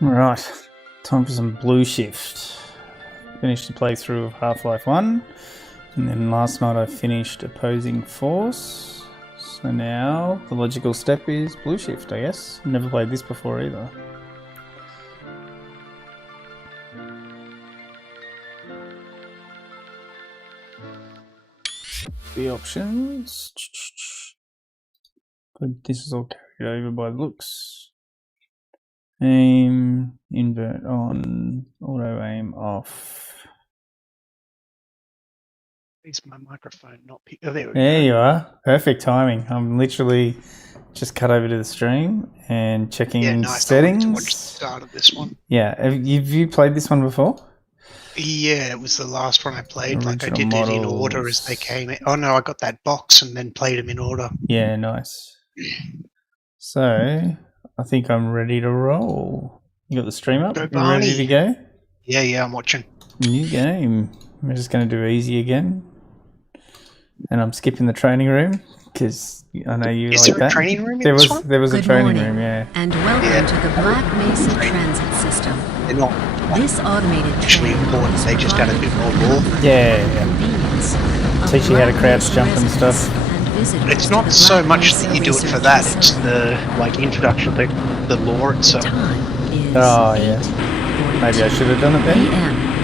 Right, time for some blue shift. Finished the playthrough of Half-Life 1, and then last night I finished Opposing Force. So now the logical step is blue shift, I guess. Never played this before either. The options. But this is all carried over by looks. Aim, invert on, auto aim off. Is my microphone not pick? Oh, there we There go. you are. Perfect timing. I'm literally just cut over to the stream and checking settings. I wanted to watch the start of this one. Yeah. Have you played this one before? Yeah, it was the last one I played. Original like I did models. it in order as they came. Oh no, I got that box and then played them in order. Yeah, nice. So I think I'm ready to roll. You got the stream up? Go, Ready to go? Yeah, I'm watching. New game. We're just going to do easy again. And I'm skipping the training room because I know you like that. Is there a training room in this one? There was a training room, yeah. And welcome to the Black Mesa Transit System. They're not This automated actually train important. They just add a bit more lore. Yeah. convenience of Teach you how to Black crouch Mesa jump and residents stuff. and visitors It's to not the so Black much Mesa that you do it for Research that. It's Facility. the introduction to the lore itself. Time is Oh, yeah. 8:42 Maybe I should have done it then. PM.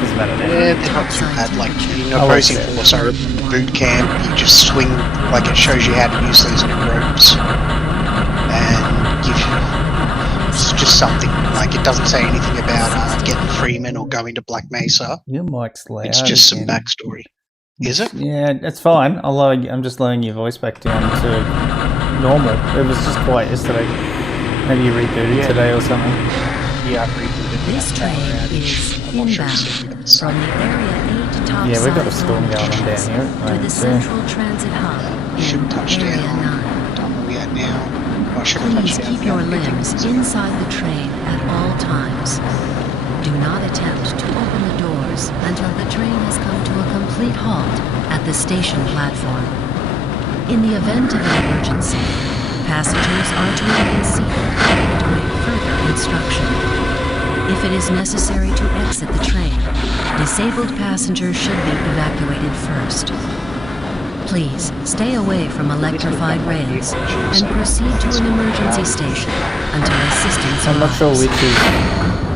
Doesn't matter now. Yeah, they're not too bad. Like in I like Opposing that. Force or boot camp, you just swing. Like it shows you how to use those new ropes, and it's just something. Like it doesn't say anything about getting Freeman or going to Black Mesa. Your mic's loud. It's just some again. backstory. Is it? Yeah, it's fine. I'm just lowering your voice back down to normal. It was just quiet yesterday. Maybe you rebooted today or something. Yeah, I've rebooted. This train is inbound from the Area 8 topside Yeah, we've got a storm going on down here. to the Central Transit Hub in Should touch Area down. 9. Don't know where we are now. I should have Please touched down. keep your limbs inside the train at all times. Do not attempt to open the doors until the train has come to a complete halt at the station platform. In the event of an emergency, passengers are to remain seated to wait further instruction. If it is necessary to exit the train, disabled passengers should be evacuated first. Please stay away from electrified rails and proceed to an emergency station until assistance I'm not sure arrives.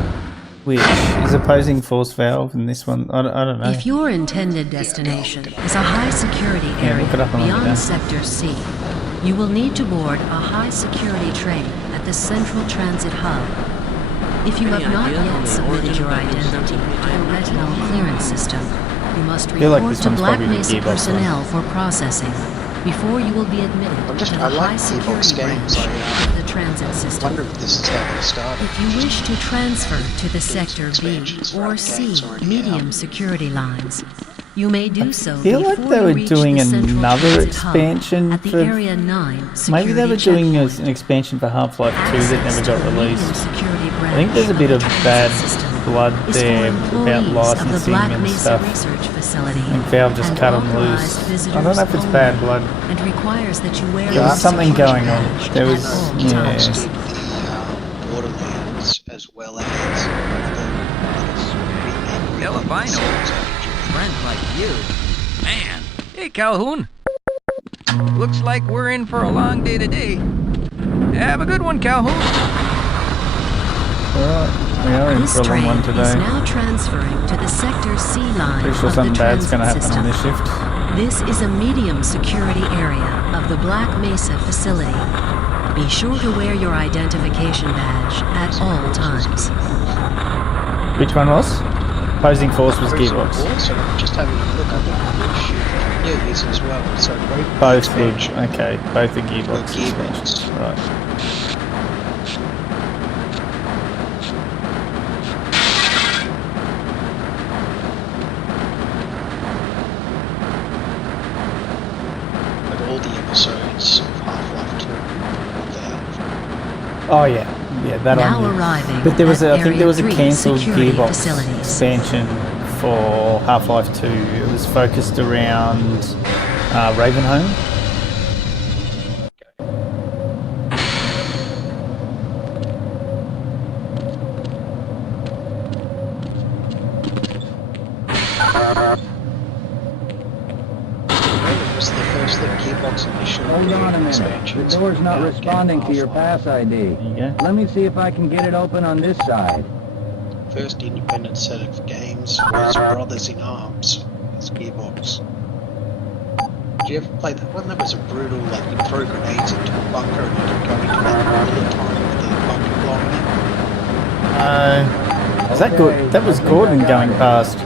which is Opposing Force valve in this one. I don't know. If your intended destination is a high security area look it up on the beyond down. Sector C, you will need to board a high security train at the Central Transit Hub. If you have not yet submitted your identity to the retinal clearance system, you must feel like report this to one's Black probably the Mesa gearbox one. personnel for processing before you will be admitted to the I like high gearbox security games. branch of the transit I system. wonder if this is how they started. If you wish to transfer to the Sector B expansions for or other C games already medium out. security lines, you may do so I feel like before they you were reach doing the Central another Transit Hub expansion at the for- Area 9 security Maybe they were doing checkpoint. an expansion for Half-Life 2 that never Access got to the medium released. security I think there's a branch bit of the transit bad system blood is for there about employees of the licensing Black and Mesa stuff. Research Facility And Valve just and cut them authorized loose. I visitors don't know if it's only, bad blood. and requires that you wear There a was something security going on. badge There at was, all yeah. times. The Borderlands as well as Albino. Friends like you. Man. Hey, Calhoun. Looks like we're in for a long day today. Have a good one, Calhoun. Alright, we are in This for a long train one is today. now transferring to the Sector C line Pretty sure of something the bad's transit going to happen system. on this shift. This is a medium security area of the Black Mesa facility. Be sure to wear your identification badge at all times. Which one was? Opposing Force was Gearbox. So just having a look at which yeah, is as well. So Both expansion. were, okay, both the Gearbox The Gearbox. expansions. Right. But all the episodes of Half-Life 2 were Oh yeah, that Now I knew. arriving But there was at I think there was a Area 3 cancelled security Gearbox facilities. expansion for Half-Life 2. It was focused around Ravenholm. It was the first thing gearbox initially. Hold on a minute. The door's not responding to your pass ID. There you go. Let me see if I can get it open on this side. First independent set of games was Brothers in Arms. It's gearbox. Did you ever play that one? That was a brutal, like you throw grenades into a bunker and you can go into that bullet time with the bunker blowing it. Is that good? That was Gordon going past.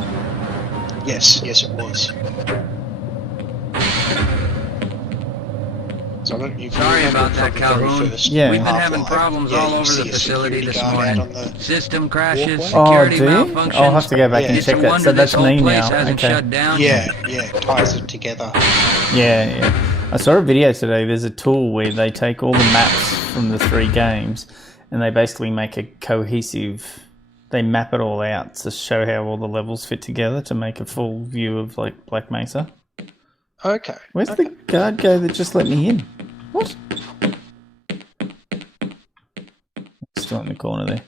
Yes, yes it was. So I don't know if you Sorry remember about from that, the very Calhoun. first Yeah. We've been Half-Life. having problems Yeah, all you over see the a facility this security guard out morning. on the System crashes, walkway. Oh, security do you? malfunctions. I'll have to go back and It's check a that. wonder So that's this whole me place now. hasn't Okay. shut down. Yeah, ties them together. Yeah. I saw a video today. There's a tool where they take all the maps from the 3 games and they basically make a cohesive. They map it all out to show how all the levels fit together to make a full view of like Black Mesa. Okay. Where's the guard go that just let me in? What? Still in the corner there.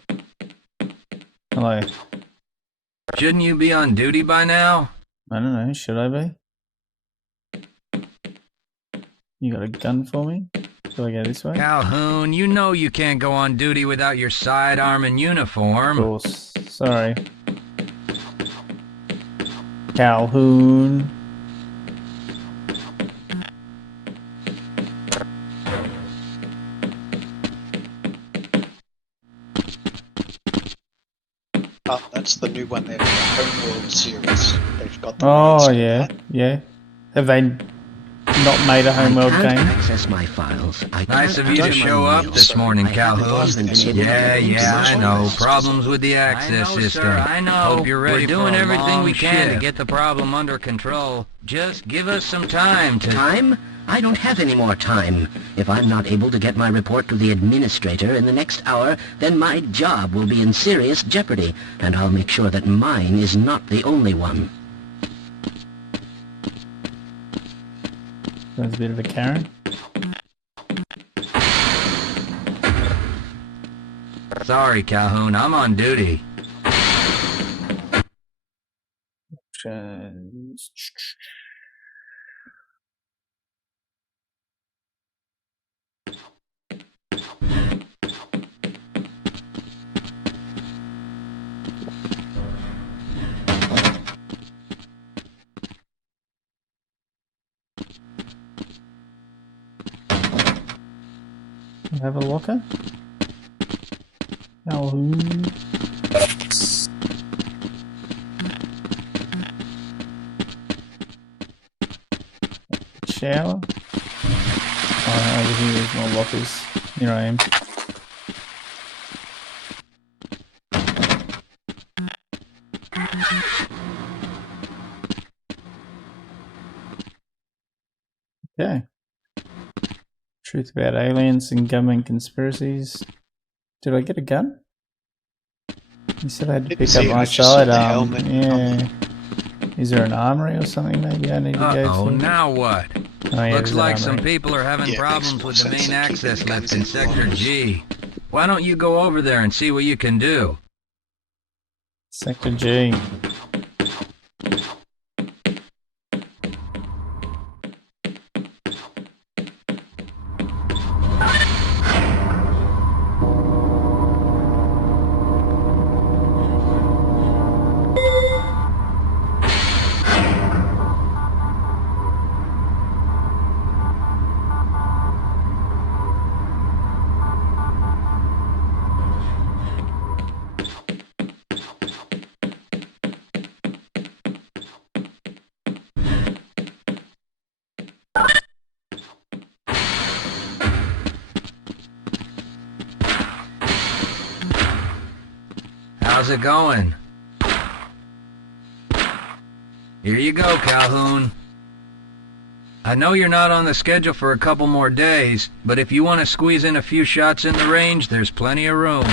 Hello. Shouldn't you be on duty by now? I don't know. Should I be? You got a gun for me? Do I go this way? Calhoun, you know you can't go on duty without your sidearm and Of uniform. course. Sorry. Calhoun. Oh, that's the new one there, the Homeworld series. They've got the Oh rights to yeah, that. yeah. Have they not made a Homeworld I can't game? access my files. I Nice can't of you to enter my show up mail. this morning, I haven't Calhoun. even been able to Yeah, get into I my know. files. Problems with the access system. Sir, I know. Hope you're ready. We're doing for a everything long we can to shift. get the problem under control. Just give us some time to... Time? I don't have any more time. If I'm not able to get my report to the administrator in the next hour, then my job will be in serious jeopardy, and I'll make sure that mine is not the only one. That's a bit of a Karen. Sorry, Calhoun. I'm on duty. Have a locker. Calhoun. Shower. Oh, over here there's more lockers. Here I am. Okay. Truth about aliens and government conspiracies. Did I get a gun? You said I had to Didn't pick see up it, my I just saw the sidearm. helmet. Yeah. Is there an armory or something maybe I need to go Uh-oh, to? now what? Oh, yeah, Looks there's an like some armory. people are having Yeah, problems makes more with the sense main than keeping access the guns lift in in Sector lockers. G. Why don't you go over there and see what you can do? Sector G. How's it going? Here you go, Calhoun. I know you're not on the schedule for a couple more days, but if you want to squeeze in a few shots in the range, there's plenty of room.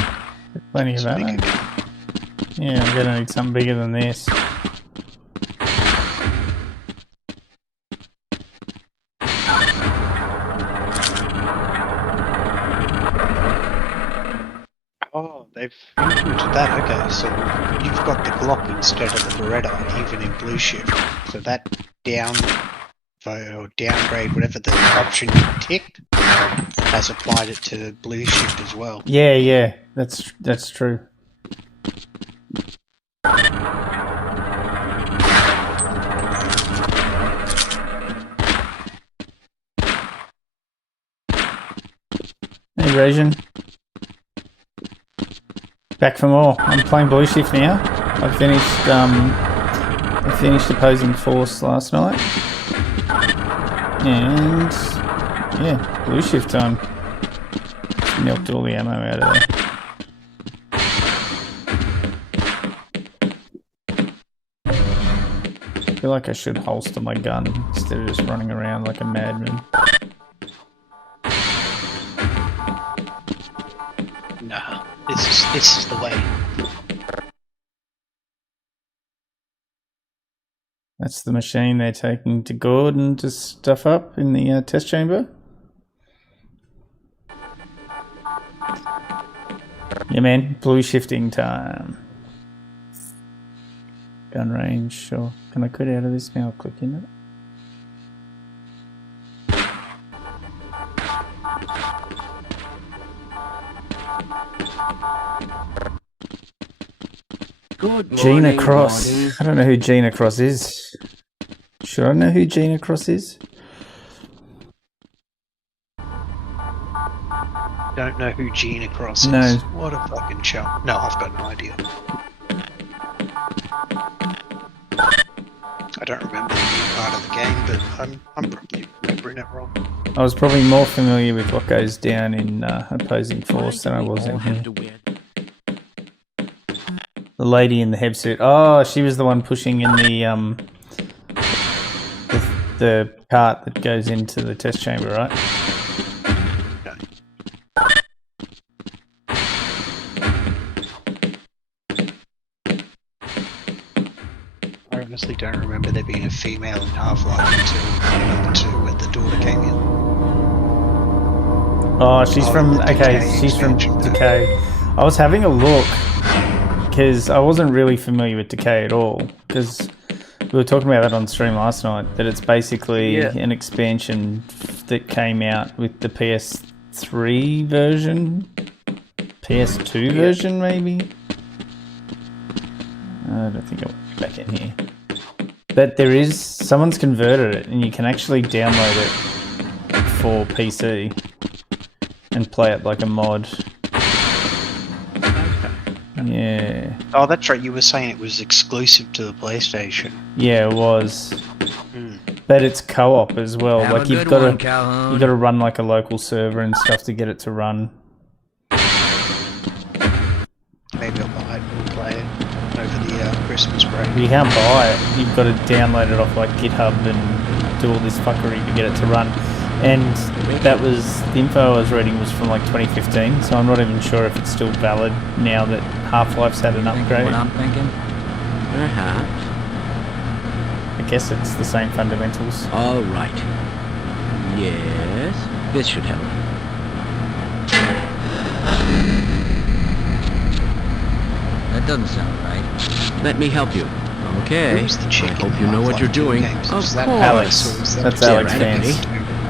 Plenty of ammo. Yeah, I'm gonna need something bigger than this. Oh, they've implemented that. Okay, so you've got the Glock instead of the Beretta, even in Blue Shift. So that vote or downgrade, whatever the option you ticked, has applied it to Blue Shift as well. Yeah, that's true. Hey, Rasian. Back for more. I'm playing Blue Shift now. I finished opposing force last night. And yeah, Blue Shift time. Milked all the ammo out of there. I feel like I should holster my gun instead of just running around like a madman. Nah, this is the way. That's the machine they're taking to Gordon to stuff up in the test chamber. Yeah, man, blue shifting time. Gun range, sure. Can I quit out of this now? I'll click in it. Good morning, Gina Cross. Gordon. I don't know who Gina Cross is. Should I know who Gina Cross is? Don't know who Gina Cross is. No. What a fucking chump. No, I've got no idea. I don't remember being part of the game, but I'm probably remembering it wrong. I was probably more familiar with what goes down in opposing force than I was in here. The lady in the heb suit. Oh, she was the one pushing in the cart that goes into the test chamber, right? I honestly don't remember there being a female in Half-Life until number 2 when the daughter came in. Oh, she's from... Okay, she's from Decay. I was having a look because I wasn't really familiar with Decay at all, because we were talking about that on stream last night, that it's basically an expansion that came out with the PS3 version, PS2 version maybe? I don't think I'll be back in here. But there is, someone's converted it and you can actually download it for PC and play it like a mod. Yeah. Oh, that's right, you were saying it was exclusive to the PlayStation. Yeah, it was. But it's co-op as well. Have like a you've good got one, to Calhoun. you got to run like a local server and stuff to get it to run. Maybe I'll buy it and we'll play it over the Christmas break. You can't buy it. You've got to download it off like GitHub and do all this fuckery to get it to run. And that was, the info I was reading was from like 2015, so I'm not even sure if it's still valid now that Half-Life's had an Thinking upgrade. what I'm thinking? Perhaps. I guess it's the same fundamentals. All right. Yes, this should help. That doesn't sound right. Let me help you. Okay. Who's the chick I in hope you know what you're Half-Life 2 doing. games? Of Is that course. Alex, or is that That's just Alex Theoretically. Vance.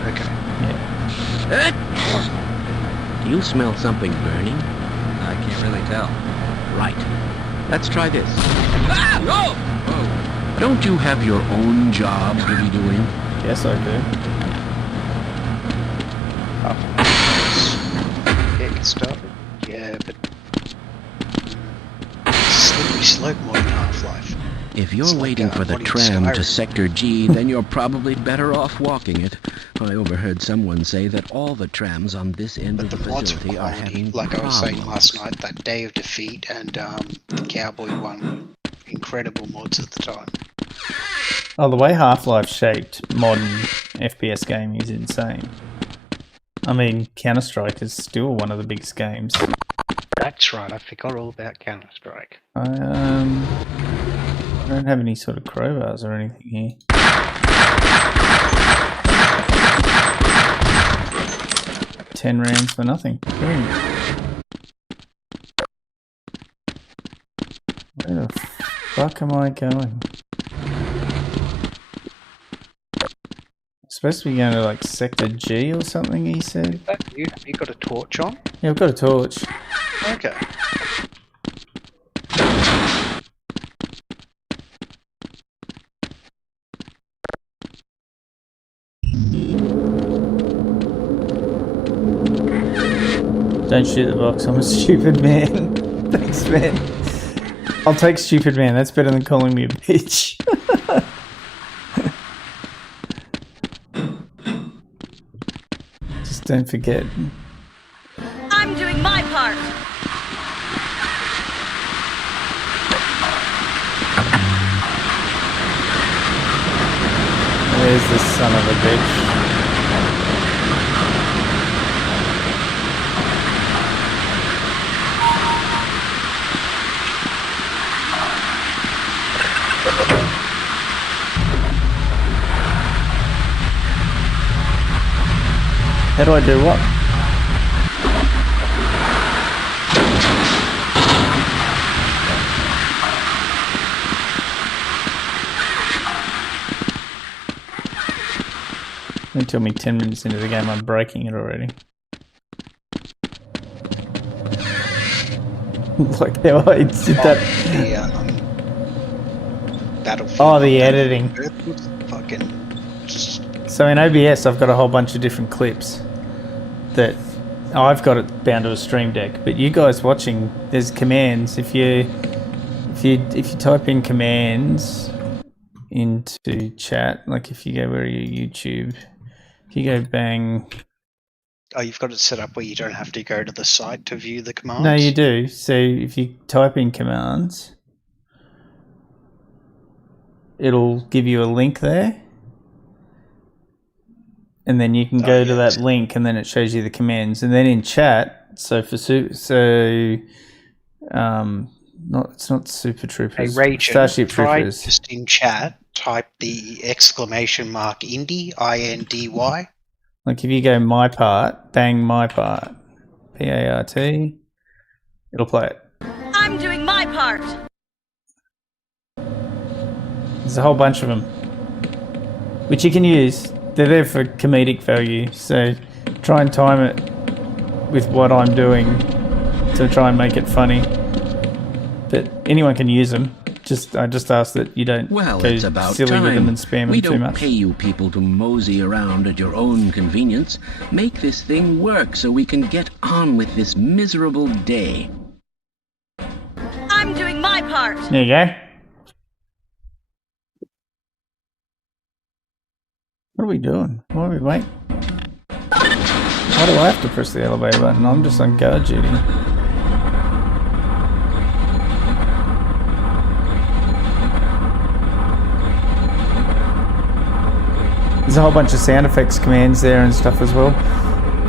Okay. Yeah. Do you smell something burning? I can't really tell. Right. Let's try this. Ah! Oh! Don't you have your own job to be doing? Yes, I do. Getting started. Yeah, but slippery slope more than Half-Life. If you're It's like, waiting for the what do you tram to Skyrim? Sector G, then you're probably better off walking it. I overheard someone say that all the trams on this end But of the the mods are facility are quality. having Like I was saying problems. last night, that Day of Defeat and the Cowboy one, incredible mods at the time. Oh, the way Half-Life shaped modern FPS gaming is insane. I mean, Counter-Strike is still one of the biggest games. That's right, I forgot all about Counter-Strike. I don't have any sort of crowbars or anything here. 10 rounds for nothing. Brilliant. Where the fuck am I going? Supposed to be going to like sector G or something, he said. You got a torch on? Yeah, I've got a torch. Okay. Don't shoot the box, I'm a stupid man. Thanks, man. I'll take stupid man, that's better than calling me a bitch. Just don't forget. I'm doing my part. There's the son of a bitch. How do I do what? Don't tell me 10 minutes into the game I'm breaking it already. Like how I did that. The Battlefield. Oh, the editing. Fucking just. So in OBS I've got a whole bunch of different clips that I've got it bound to a stream deck, but you guys watching, there's commands. If you type in commands into chat, like if you go where your YouTube, if you go bang. Oh, you've got it set up where you don't have to go to the site to view the commands? No, you do. So if you type in commands, it'll give you a link there. And then you can go to that link, and then it shows you the commands. And then in chat, so for it's not Super Troopers. Hey, Raging, Starship try Troopers. just in chat, type the exclamation mark Indy, INDY. Like if you go my part, bang my part, PART, it'll play it. I'm doing my part. There's a whole bunch of them, which you can use. They're there for comedic value, so try and time it with what I'm doing to try and make it funny. But anyone can use them. I just ask that you don't Well, go it's about silly time. with them and spam We them too don't much. pay you people to mosey around at your own convenience. Make this thing work so we can get on with this miserable day. I'm doing my part. There you go. What are we doing? Why are we waiting? Why do I have to press the elevator button? I'm just on guard duty. There's a whole bunch of sound effects commands there and stuff as well.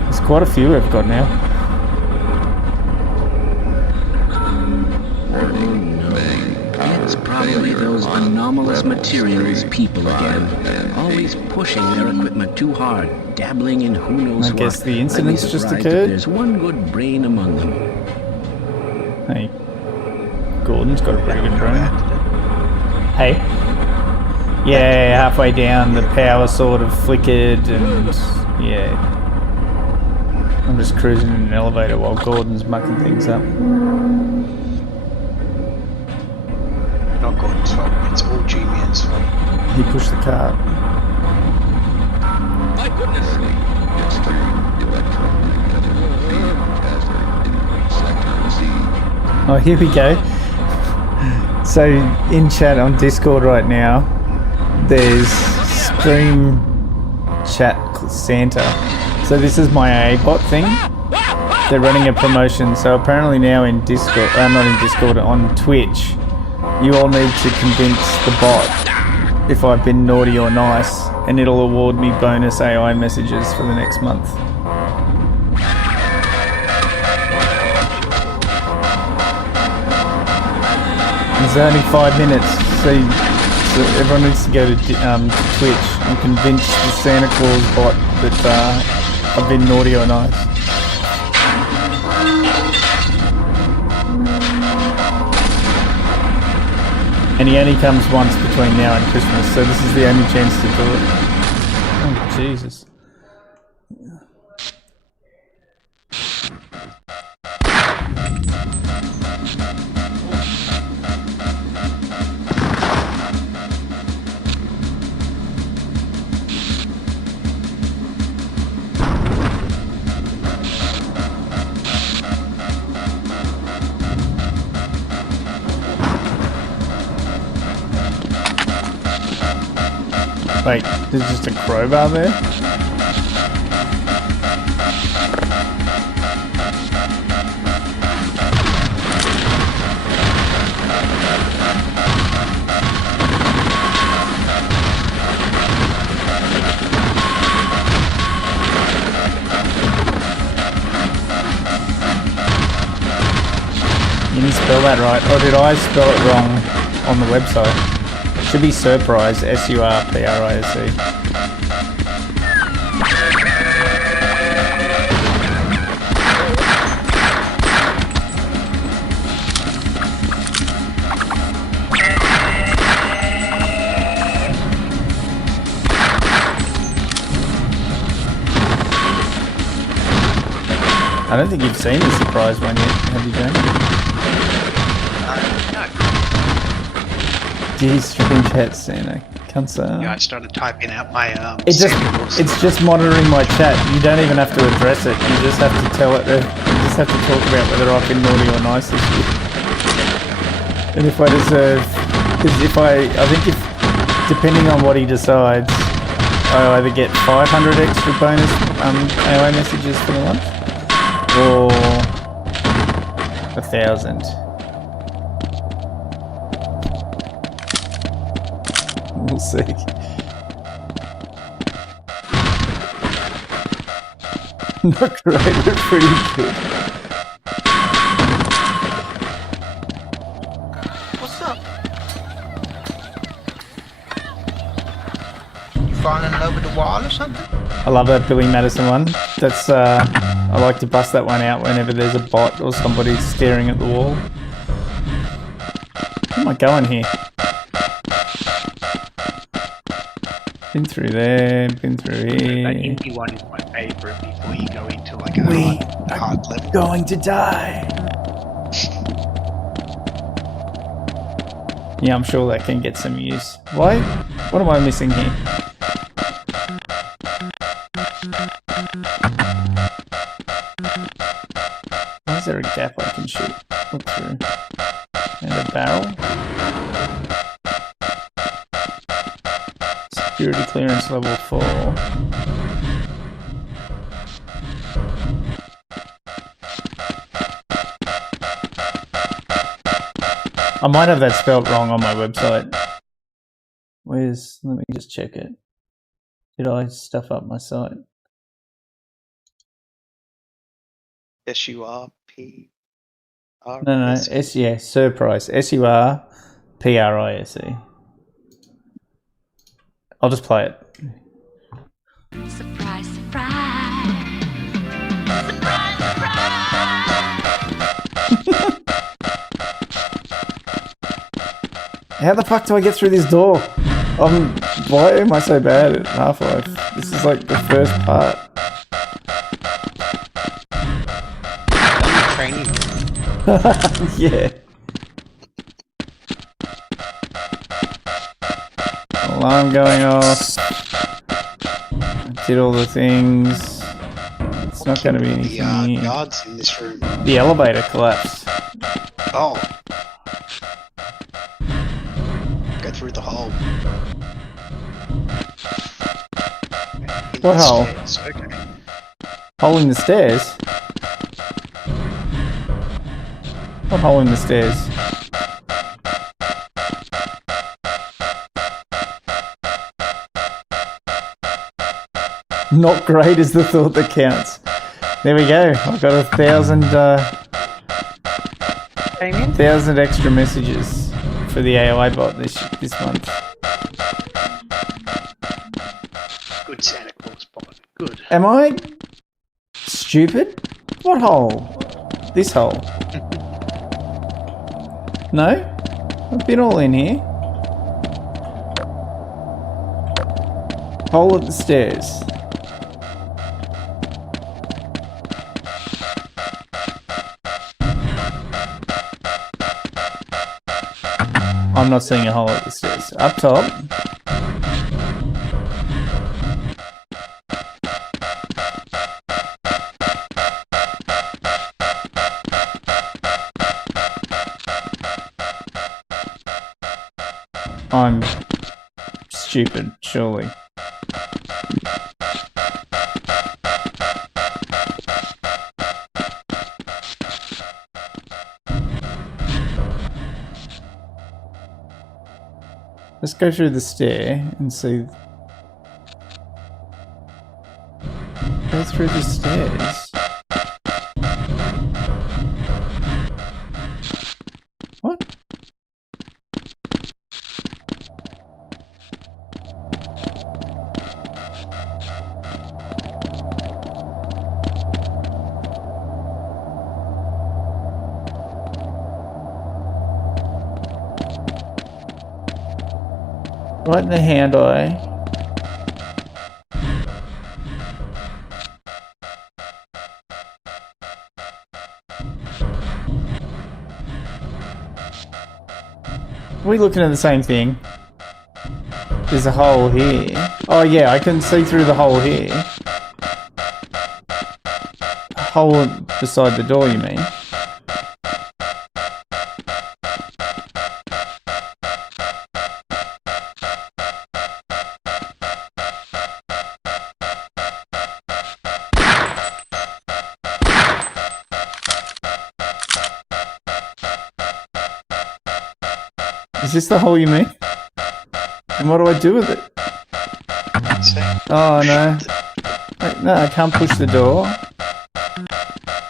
There's quite a few I've got now. It's probably those anomalous materials people again. Always pushing their equipment too hard, dabbling in who knows I what. guess the incident's I'd be just surprised if occurred. There's one good brain among them. Hey, Gordon's got a pretty good brain. Hey. Yeah, halfway down the power sort of flickered and yeah. I'm just cruising in an elevator while Gordon's mucking things up. Not Gordon's fault, it's all G-Man's fault. He pushed the cart. My goodness. Oh, here we go. So in chat on Discord right now, there's Stream Chat Santa. So this is my A-bot thing. They're running a promotion. So apparently now in Discord, not in Discord, on Twitch, you all need to convince the bot if I've been naughty or nice, and it'll award me bonus AI messages for the next month. It's only 5 minutes, so everyone needs to go to Twitch and convince the Santa Claus bot that I've been naughty or nice. And he only comes once between now and Christmas, so this is the only chance to do it. Oh, Jesus. Wait, there's just a crowbar there? You didn't spell that right, or did I spell it wrong on the website? Should be surprise, S-U-R-P-R-I-S-E. I don't think you've seen the surprise one yet, have you, Jamie? Geez, stream chat, Santa. Khuntza. Yeah, I started typing out my it's just monitoring my chat. You don't even have to address it. You just have to tell it. You just have to talk about whether I've been naughty or nice this year. And if I deserve, because I think if depending on what he decides, I either get 500 extra bonus AOA messages for the month, or 1,000. We'll see. Not great, but pretty good. What's up? You falling in love with the wall or something? I love that Billy Madison one. That's I like to bust that one out whenever there's a bot or somebody staring at the wall. Where am I going here? Been through there, been through here. That indie one is my favourite before you go into like a hard level. Going to die. Yeah, I'm sure that can get some use. Why? What am I missing here? Why is there a gap I can shoot? Look through. And a barrel. Security clearance level 4. I might have that spelled wrong on my website. Let me just check it. Did I stuff up my site? S-U-R-P. No, surprise. S-U-R-P-R-I-S-E. I'll just play it. Surprise, surprise. Surprise, surprise. How the fuck do I get through this door? Why am I so bad at Half-Life? This is like the first part. Training. Yeah. Alarm going off. I did all the things. It's not going to be anything. The guards in this room. The elevator collapsed. Oh. Go through the hole. What hole? Okay. Hole in the stairs? What hole in the stairs? Not great is the thought that counts. There we go. I've got 1,000 extra messages for the AOI bot this month. Good Santa Claus bot. Good. Am I stupid? What hole? This hole? No? I've been all in here. Hole at the stairs. I'm not seeing a hole at the stairs. Up top. I'm stupid, surely. Let's go through the stair and see. Go through the stairs. What? What in the hand eye? Are we looking at the same thing? There's a hole here. Oh yeah, I can see through the hole here. A hole beside the door, you mean? Is this the hole you mean? And what do I do with it? Oh no. Wait, no, I can't push the door.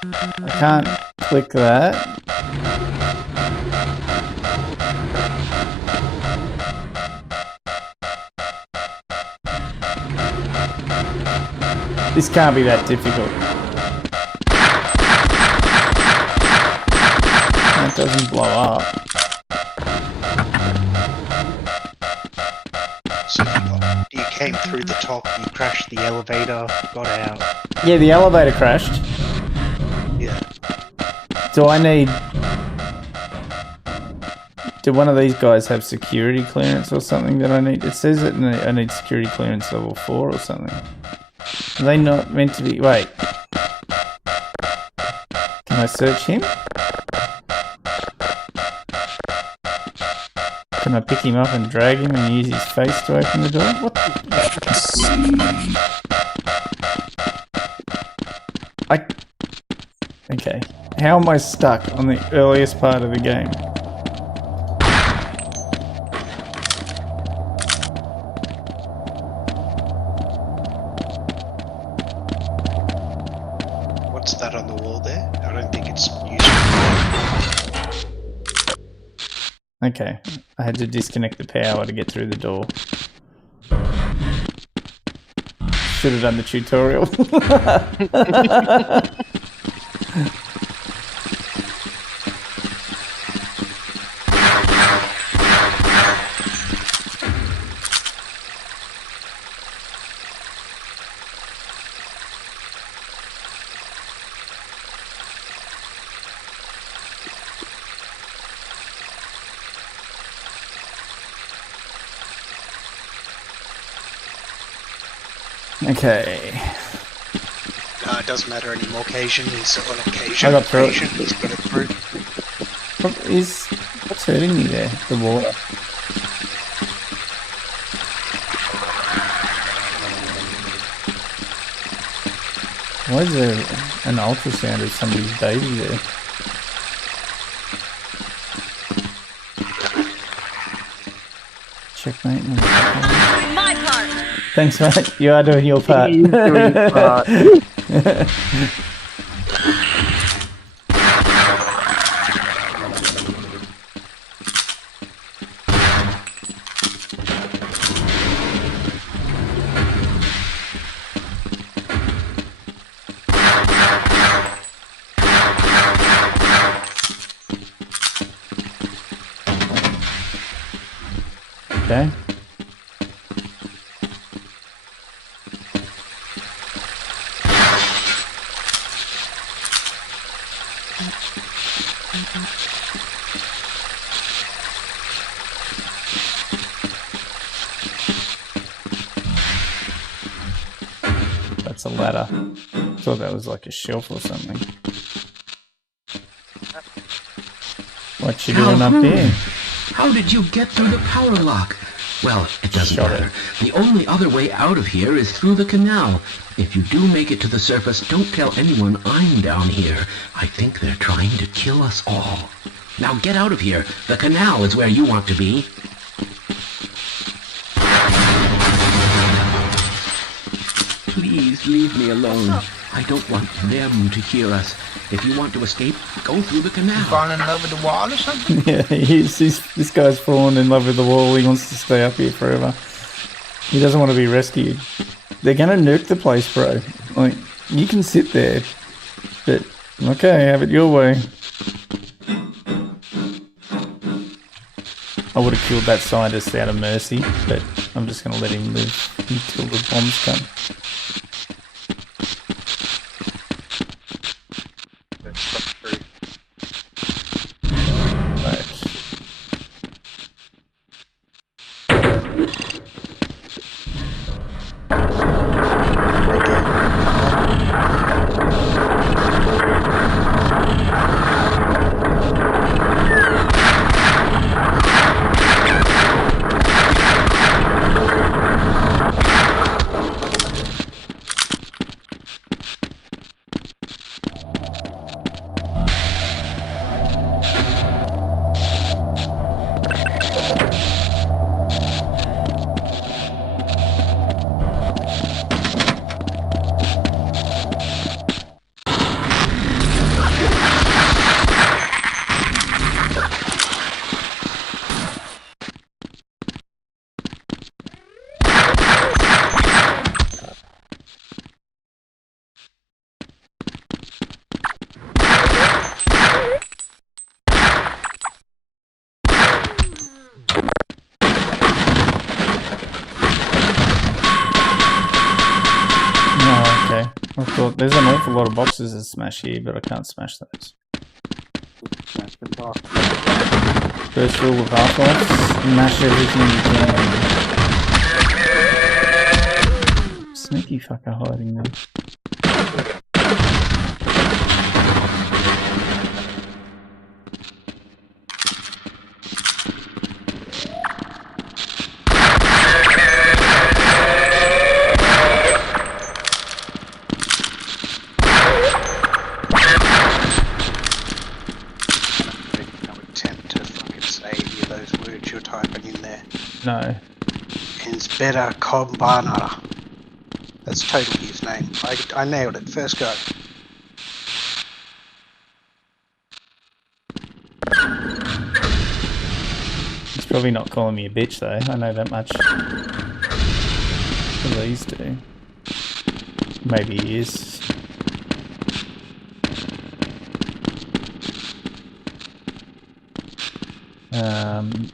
I can't click that. This can't be that difficult. That doesn't blow up. So you came through the top, you crashed the elevator, got out. Yeah, the elevator crashed. Yeah. Do I need... Do one of these guys have security clearance or something that I need? It says that I need security clearance level 4 or something. Are they not meant to be... Wait. Can I search him? Can I pick him up and drag him and use his face to open the door? What the... Okay. How am I stuck on the earliest part of the game? What's that on the wall there? I don't think it's useful. Okay. I had to disconnect the power to get through the door. Should have done the tutorial. Okay. No, it doesn't matter anymore. Occasion, he's on occasion. I got through it. He's got it through. What's hurting me there? The water. Why is there an ultrasound of somebody's baby there? Checkmate. My part. Thanks, mate. You are doing your part. He's doing his part. Okay. That's a ladder. I thought that was like a shelf or something. What you doing up there? How did you get through the power lock? Well, it doesn't matter. The only other way out of here is through the canal. If you do make it to the surface, don't tell anyone I'm down here. I think they're trying to kill us all. Now get out of here. The canal is where you want to be. Please leave me alone. I don't want them to hear us. If you want to escape, go through the canal. Falling in love with the wall or something? Yeah, this guy's fallen in love with the wall. He wants to stay up here forever. He doesn't want to be rescued. They're gonna nuke the place, bro. Like, you can sit there, but okay, have it your way. I would have killed that scientist out of mercy, but I'm just gonna let him live until the bombs come. I thought there's an awful lot of boxes to smash here, but I can't smash those. First rule of Half-Life, smash everything you can. Sneaky fucker hiding there. No. It's better Combana. That's totally his name. I nailed it. First go. He's probably not calling me a bitch though. I know that much. What do these do? Maybe he is.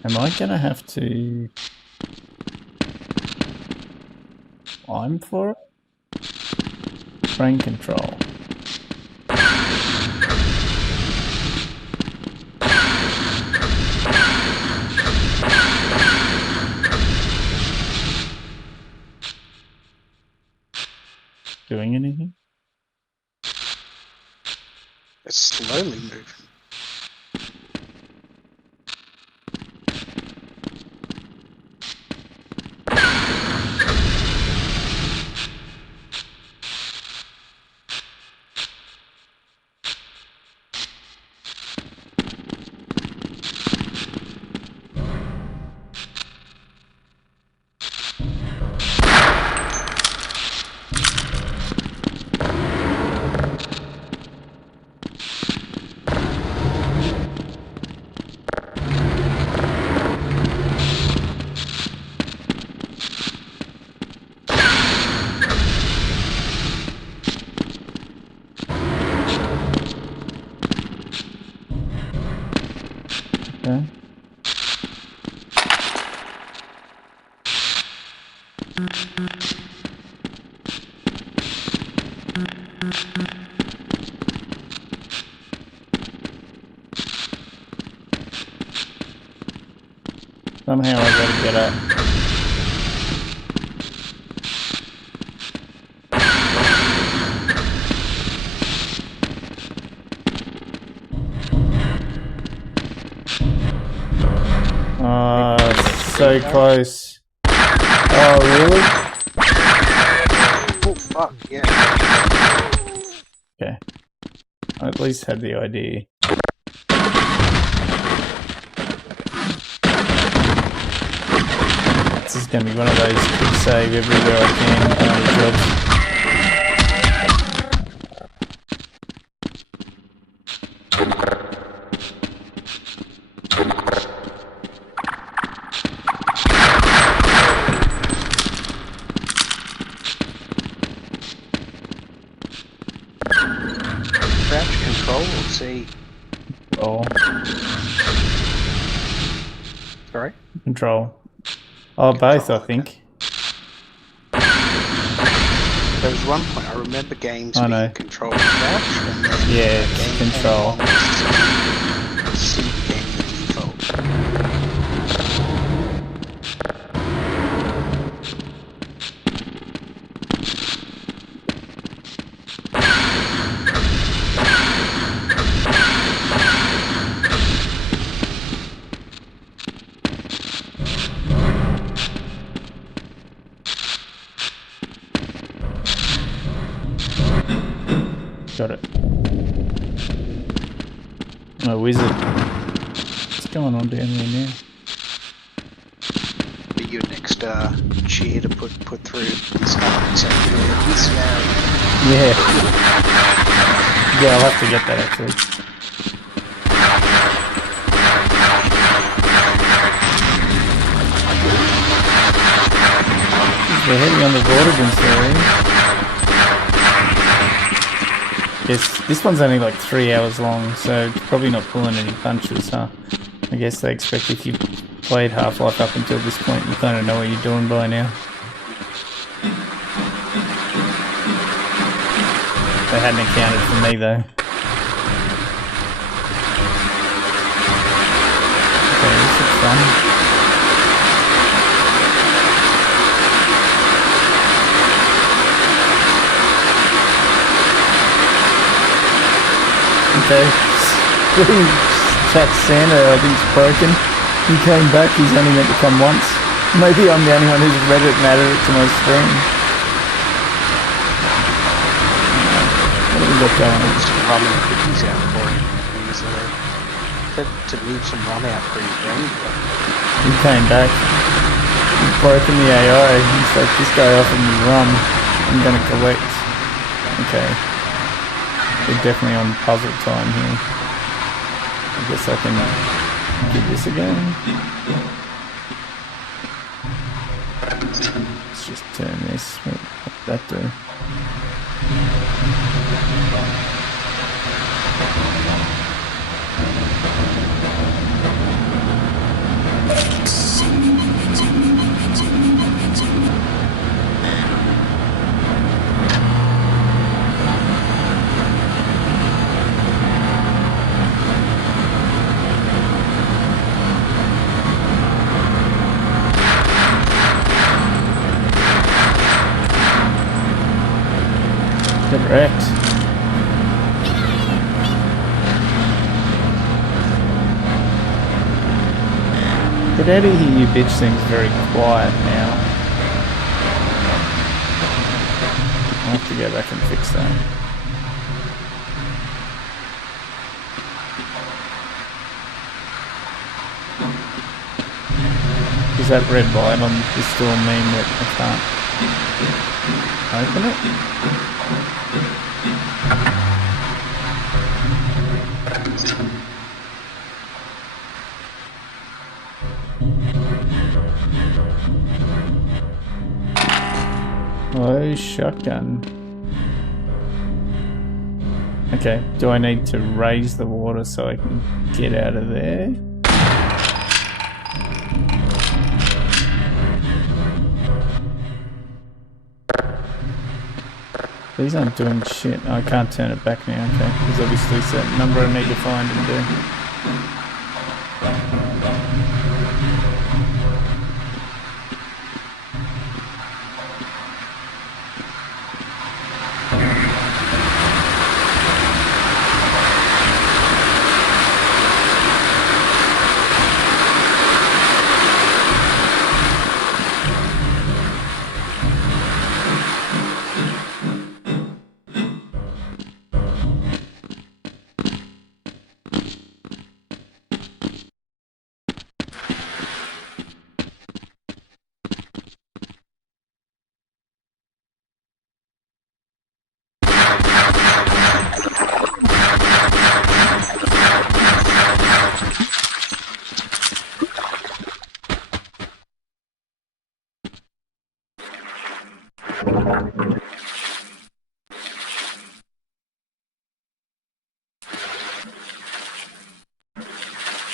Am I gonna have to climb for it? Train control. Doing anything? It's slowly moving. Okay. Somehow I gotta get up. So close. Oh, really? Oh, fuck, yeah. Okay. I at least had the idea. This is going to be one of those quick save everywhere I can kind of jobs. Crouch, control, or C? Control. Sorry? Control. Oh, both, I think. There was one point I remember games I know. being control crouch, and then Yeah, it's control. C became the default. Got it. My wizard. What's going on down there now? Be your next cheer to put through this this Yeah. Yeah, I'll have to get that actually. We're heading on the Vortigans there. Yes, this one's only like 3 hours long, so it's probably not pulling any punches, huh? I guess they expect if you played Half-Life up until this point, you kind of know what you're doing by now. They hadn't accounted for me though. Okay, this is fun. Okay. Chat Santa, I think it's broken. He came back, he's only meant to come once. Maybe I'm the only one who's read it and added it to my stream. What have we got going on? Some rum and cookies out for him. Said to leave some rum out for your friend. He came back. He's broken the AI. He's like, this guy offered me rum. I'm gonna collect. Okay. We're definitely on puzzle time here. I guess I can give this a go. Let's just turn this. What did that do? Correct. Get out of here, you bitch seems very quiet now. I'll have to go back and fix that. Does that red light on this still mean that I can't open it? Oh, shotgun. Okay, do I need to raise the water so I can get out of there? These aren't doing shit. I can't turn it back now, okay. There's obviously a certain number I need to find and do.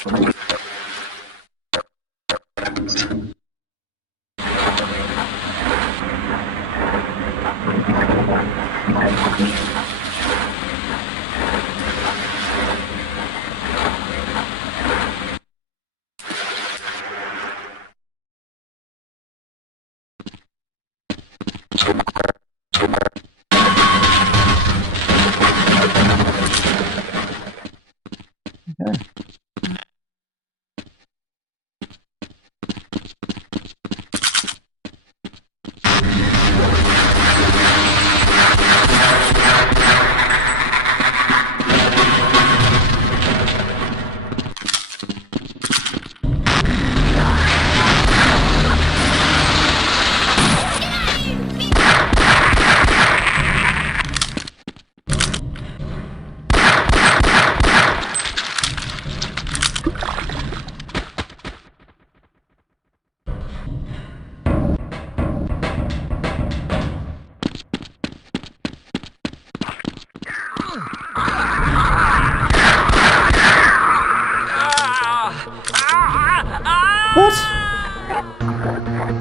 What?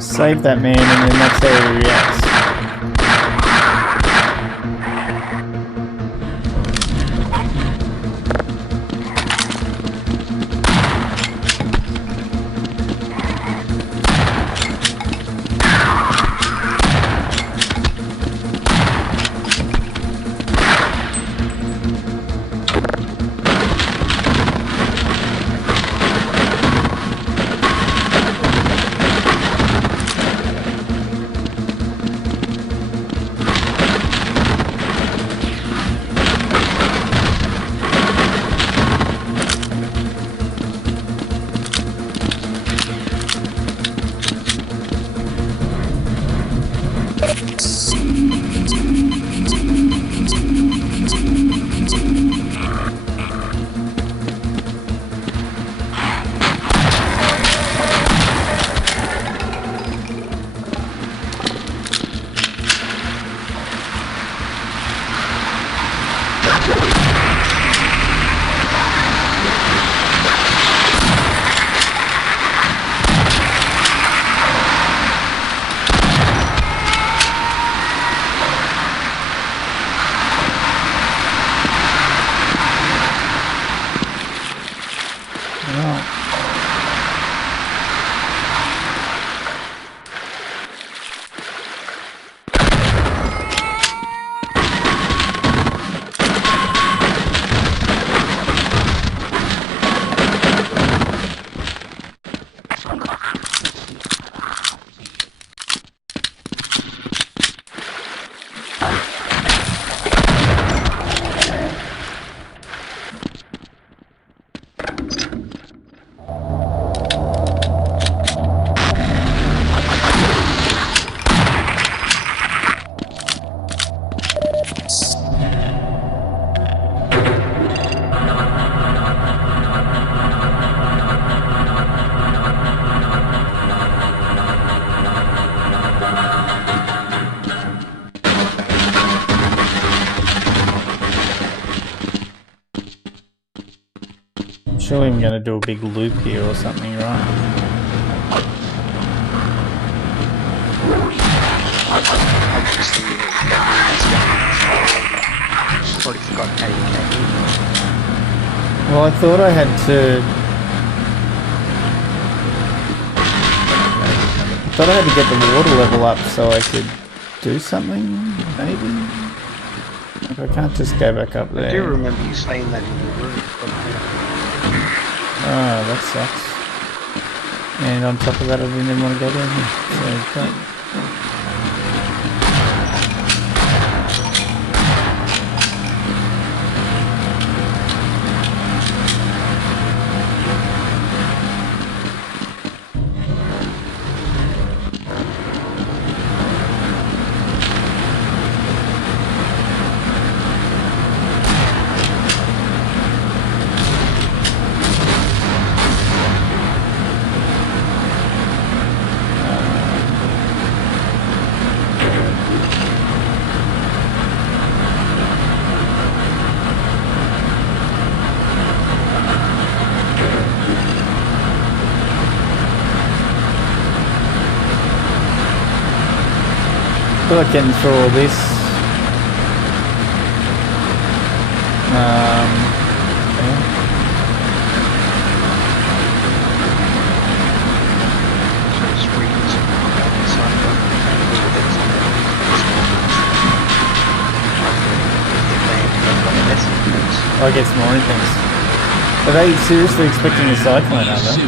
Save that man and then that's how he reacts. Surely I'm going to do a big loop here or something, right? Well, I thought I had to get the water level up so I could do something, maybe? Like I can't just go back up there. I do remember you saying that in the room. Oh, that sucks. And on top of that, I didn't even want to go down here. So, great. feel like getting through all this. Okay. I guess more things. Are they seriously expecting a cyclone, are they?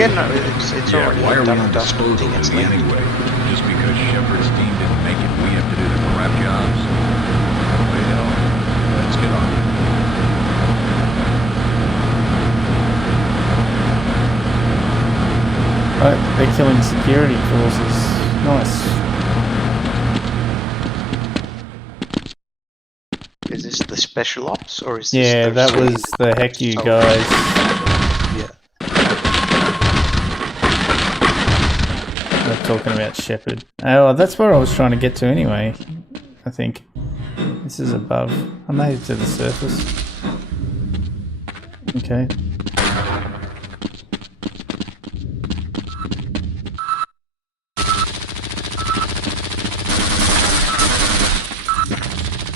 Yeah, no, it's already Why are we done on and dusted. disposal It's duty landed. anyway? Just because Shepard's team didn't make it, we have to do the crap jobs. Well, let's get on. Right, they're killing security forces. Nice. Is this the special ops or is this Yeah, the that was the heck you guys. Yeah. They're talking about Shepard. Oh, that's where I was trying to get to anyway. I think. This is above. I made it to the surface. Okay.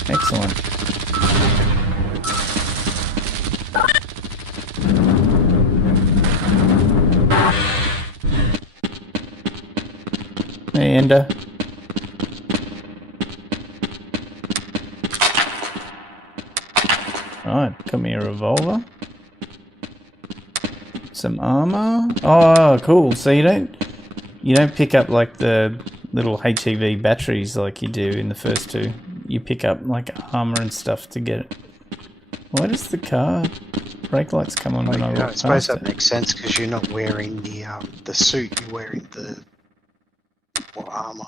Excellent. Hey, Ender. Right, got me a revolver. Some armor. Oh, cool. So you don't pick up like the little HEV batteries like you do in the first two. You pick up like armor and stuff to get it. Why does the car brake lights come on when I walk I suppose past that it? makes sense because you're not wearing the suit. You're wearing the armor.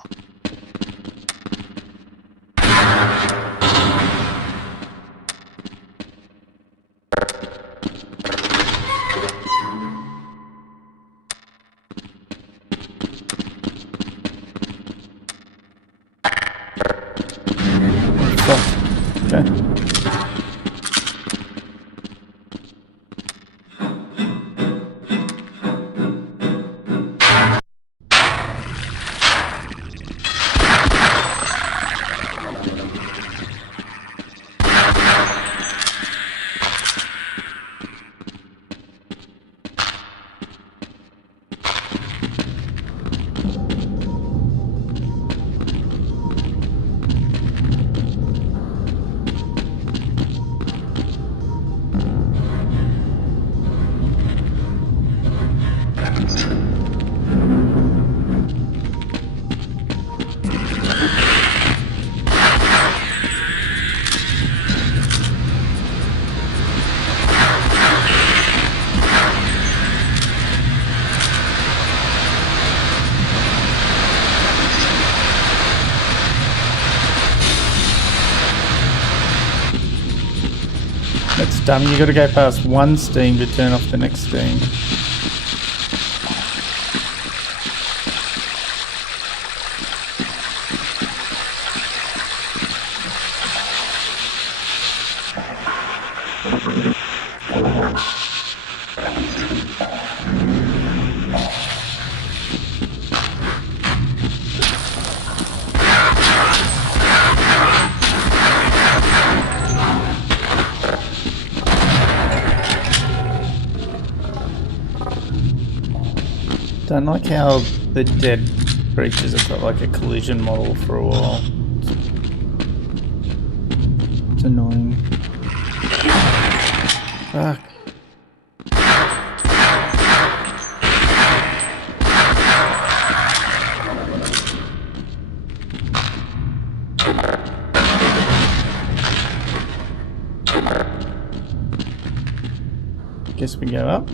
Okay. That's dumb. You got to go past one steam to turn off the next steam. Don't like how the dead creatures have got like a collision model for a while. It's annoying. Fuck. Guess we go up.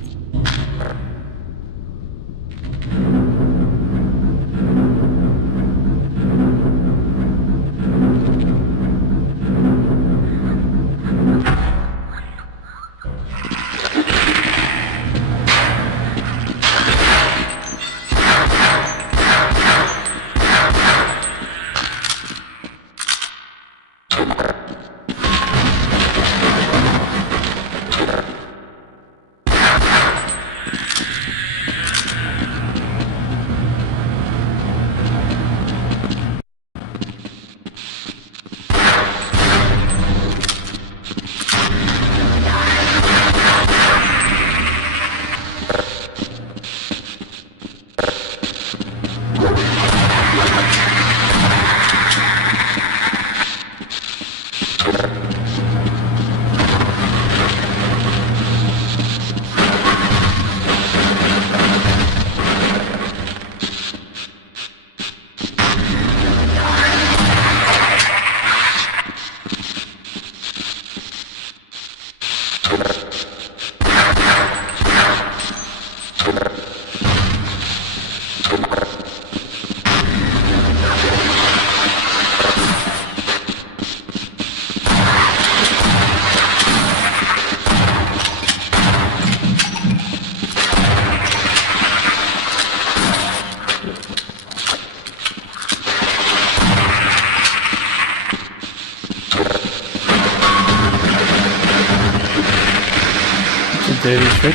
dirty trick.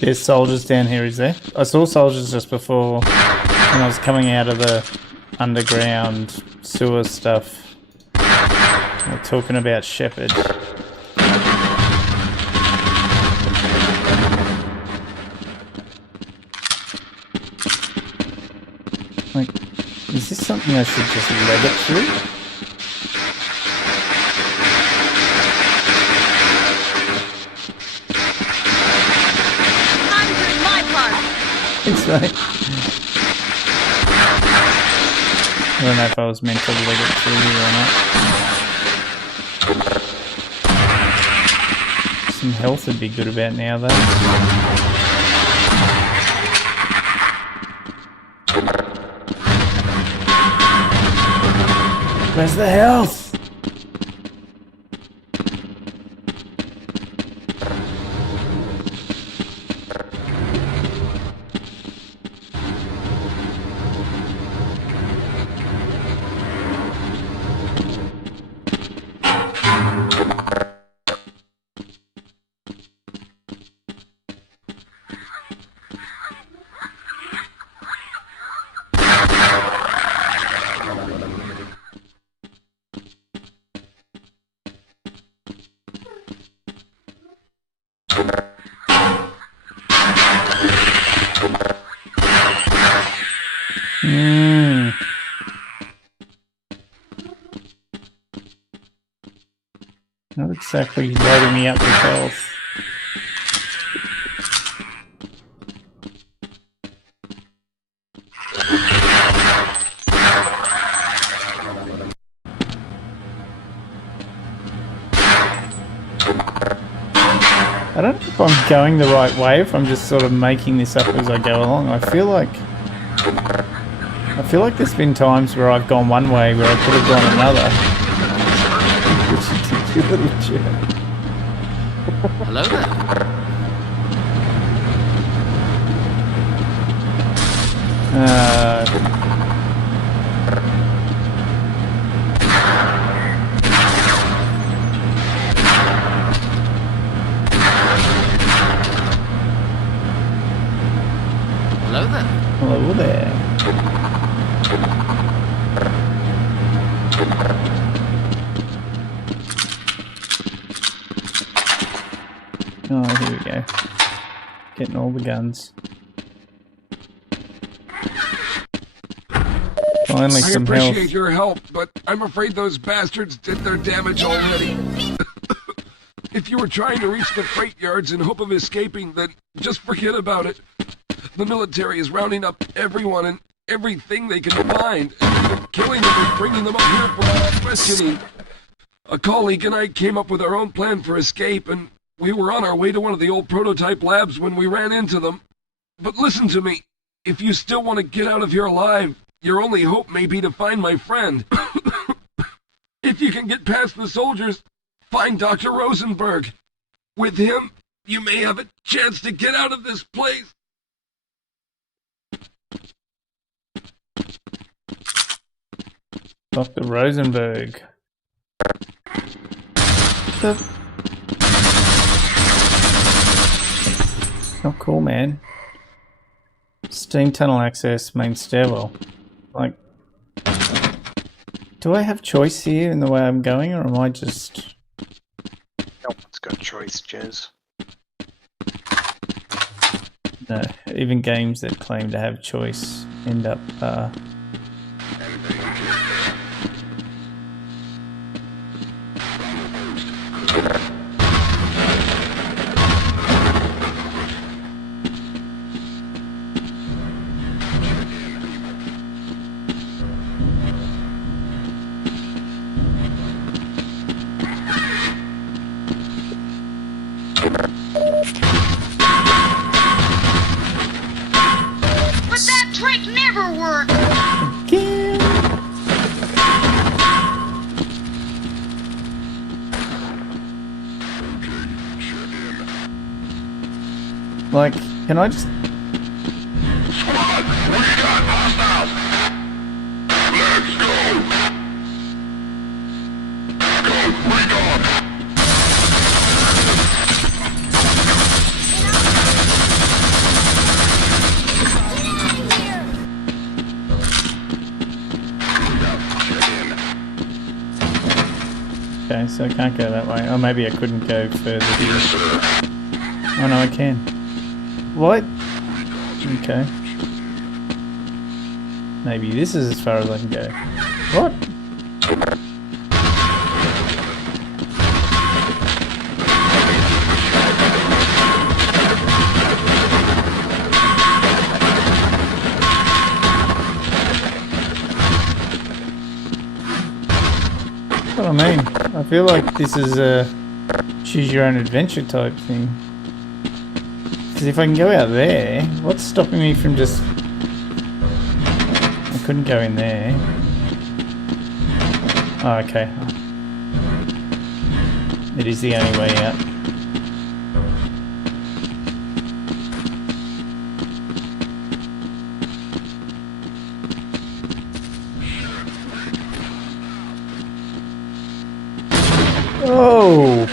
There's soldiers down here, is there? I saw soldiers just before when I was coming out of the underground sewer stuff. We're talking about Shepherd. Like, is this something I should just leg it through? Thanks, mate. I don't know if I was meant to leg it through here or not. Some health would be good about now, though. Where's the health? Not exactly loading me up with health. I don't know if I'm going the right way, if I'm just sort of making this up as I go along. I feel like there's been times where I've gone one way where I could have gone another. You little jerk. Hello there. Hello there. Hello there. Oh, here we go. Getting all the guns. Finally, some health. I appreciate your help, but I'm afraid those bastards did their damage already. If you were trying to reach the freight yards in hope of escaping, then just forget about it. The military is rounding up everyone and everything they can find, and they're killing them and bringing them up here for questioning. A colleague and I came up with our own plan for escape, and we were on our way to one of the old prototype labs when we ran into them. But listen to me. If you still want to get out of here alive, your only hope may be to find my friend. If you can get past the soldiers, find Dr. Rosenberg. With him, you may have a chance to get out of this place. Dr. Rosenberg. Oh, cool, man. Steam tunnel access, main stairwell. Like, do I have choice here in the way I'm going, or am I just... No one's got choice, Jez. No, even games that claim to have choice end up, Like, can I just... Squad, we got hostiles. Let's go. Go, recon. Okay, so I can't go that way. Oh, maybe I couldn't go further here. Oh no, I can. What? Okay. Maybe this is as far as I can go. What? That's what I mean. I feel like this is a choose your own adventure type thing. Because if I can go out there, what's stopping me from just... I couldn't go in there. Oh, okay. It is the only way out. Oh!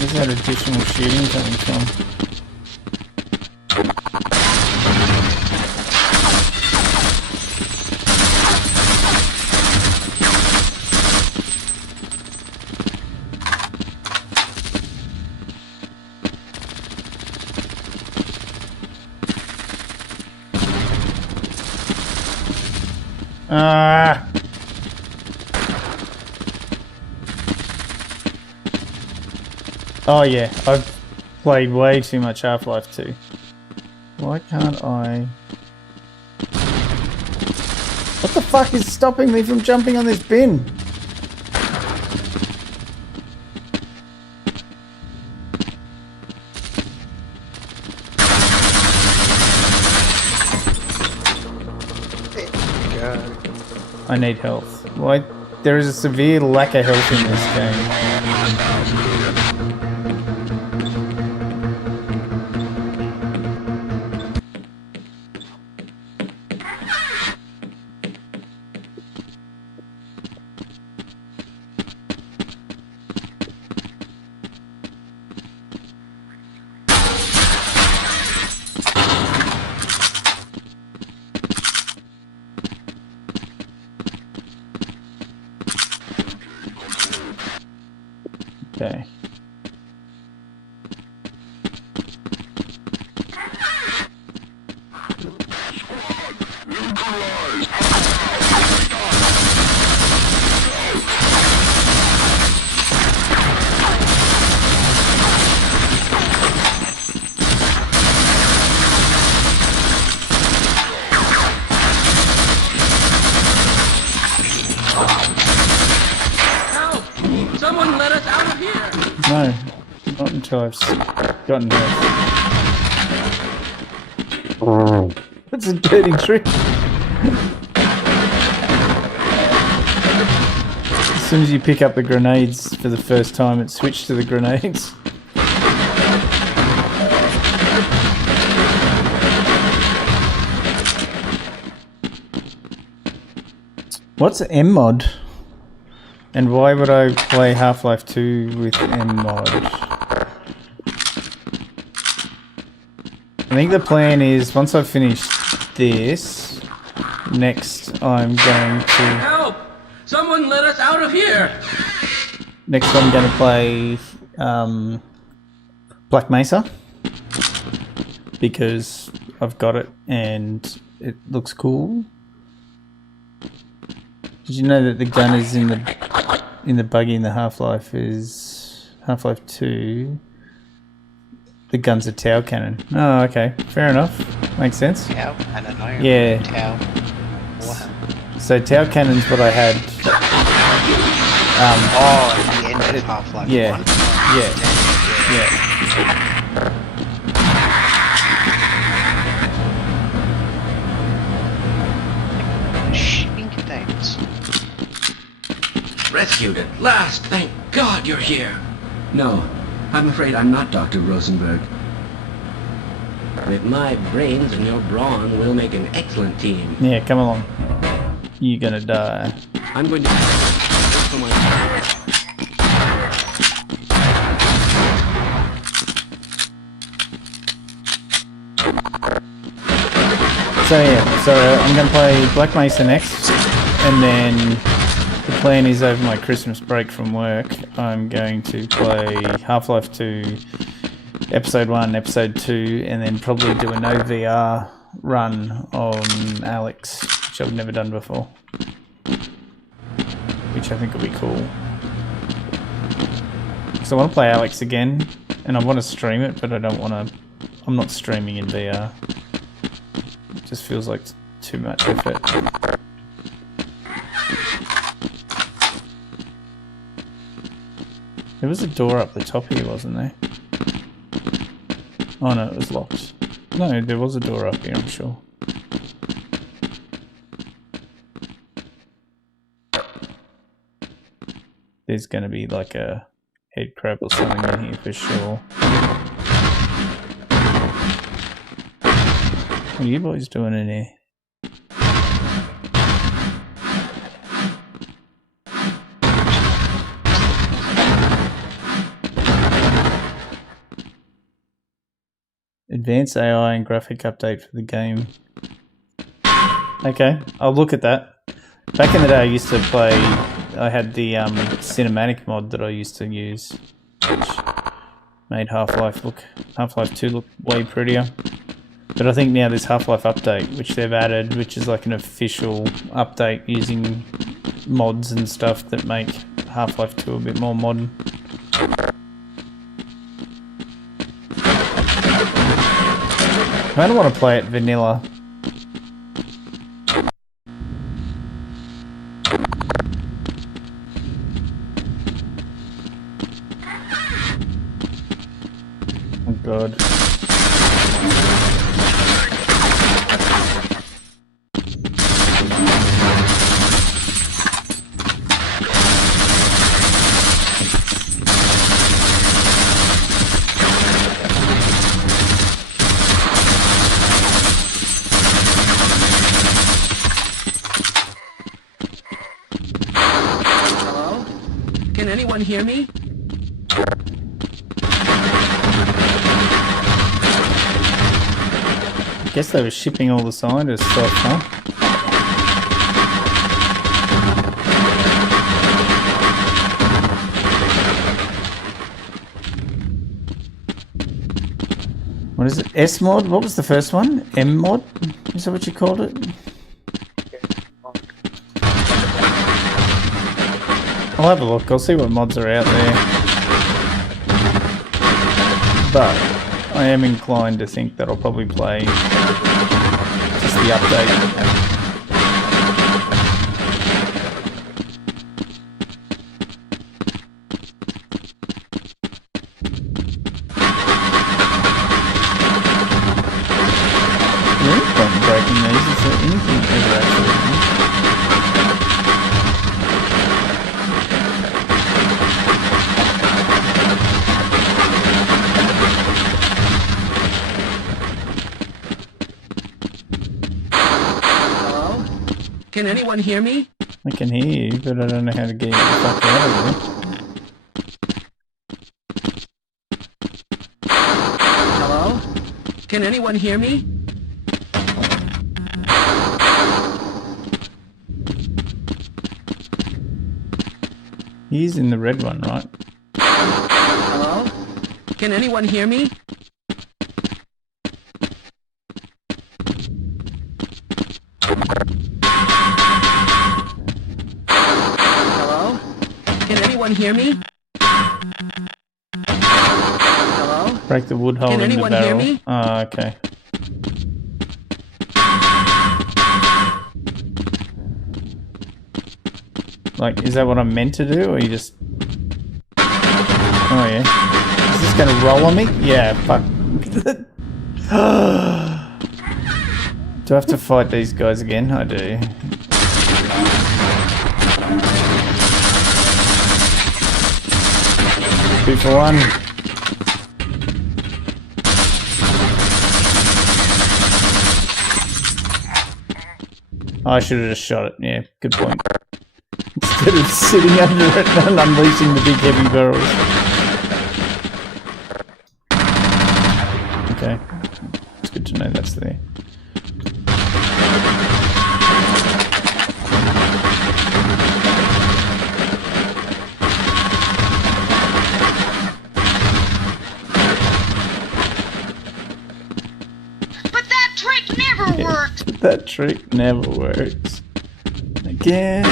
Where's that additional shooting coming from? Ah! Oh yeah, I've played way too much Half-Life 2. Why can't I... What the fuck is stopping me from jumping on this bin? I need health. Why? There is a severe lack of health in this game. Okay. Someone let us out of here! No, not until I've gotten health. That's a dirty trick. As soon as you pick up the grenades for the first time, it switched to the grenades. What's M-mod? And why would I play Half-Life 2 with M-mod? I think the plan is, once I've finished this, next I'm going to... Help! Someone let us out of here! Next I'm going to play Black Mesa, because I've got it and it looks cool. Did you know that the gun is in the buggy in the Half-Life is Half-Life 2? The gun's a Tau cannon. Oh, okay. Fair enough. Makes sense. Tau cannon, yeah. Tau. Wow. So Tau cannon's what I had. At the end of Half-Life 1. Yeah. Shipping containers. Rescued at last! Thank God you're here! No, I'm afraid I'm not Dr. Rosenberg. With my brains and your brawn, we'll make an excellent team. Yeah, come along. You're gonna die. I'm going to... for my... So yeah, so I'm going to play Black Mesa next, and then the plan is over my Christmas break from work, I'm going to play Half-Life 2, Episode 1, Episode 2, and then probably do a no VR run on Alex, which I've never done before, which I think will be cool. So I want to play Alex again, and I want to stream it, but I don't want to, I'm not streaming in VR. Just feels like too much effort. There was a door up the top here, wasn't there? Oh no, it was locked. No, there was a door up here, I'm sure. There's gonna be like a head crab or something in here for sure. What are you boys doing in here? Advanced AI and graphic update for the game. Okay, I'll look at that. Back in the day I used to play, I had the cinematic mod that I used to use, which made Half-Life 2 look way prettier. But I think now there's Half-Life Update, which they've added, which is like an official update using mods and stuff that make Half-Life 2 a bit more modern. I don't want to play it vanilla. Oh god. Can anyone hear me? I guess they were shipping all the scientists off, huh? What is it? S mod? What was the first one? M mod? Is that what you called it? I'll have a look. I'll see what mods are out there. But I am inclined to think that I'll probably play just the update. Breaking these, is there anything ever actually? Hello? Can anyone hear me? I can hear you, but I don't know how to get you the fuck out of there. Hello? Can anyone hear me? He's in the red one, right? Hello? Can anyone hear me? Can anyone hear me? Hello? Break the wood hole Can in the anyone hear barrel. me? Oh, okay. Like, is that what I'm meant to do, or you just... Oh, yeah. Is this gonna roll on me? Yeah, fuck. Do I have to fight these guys again? I do. 2 for 1. I should have just shot it. Yeah, good point. Instead of sitting under it and unleashing the big heavy barrels. Okay. It's good to know that's there. But that trick never worked! That trick never works. Again.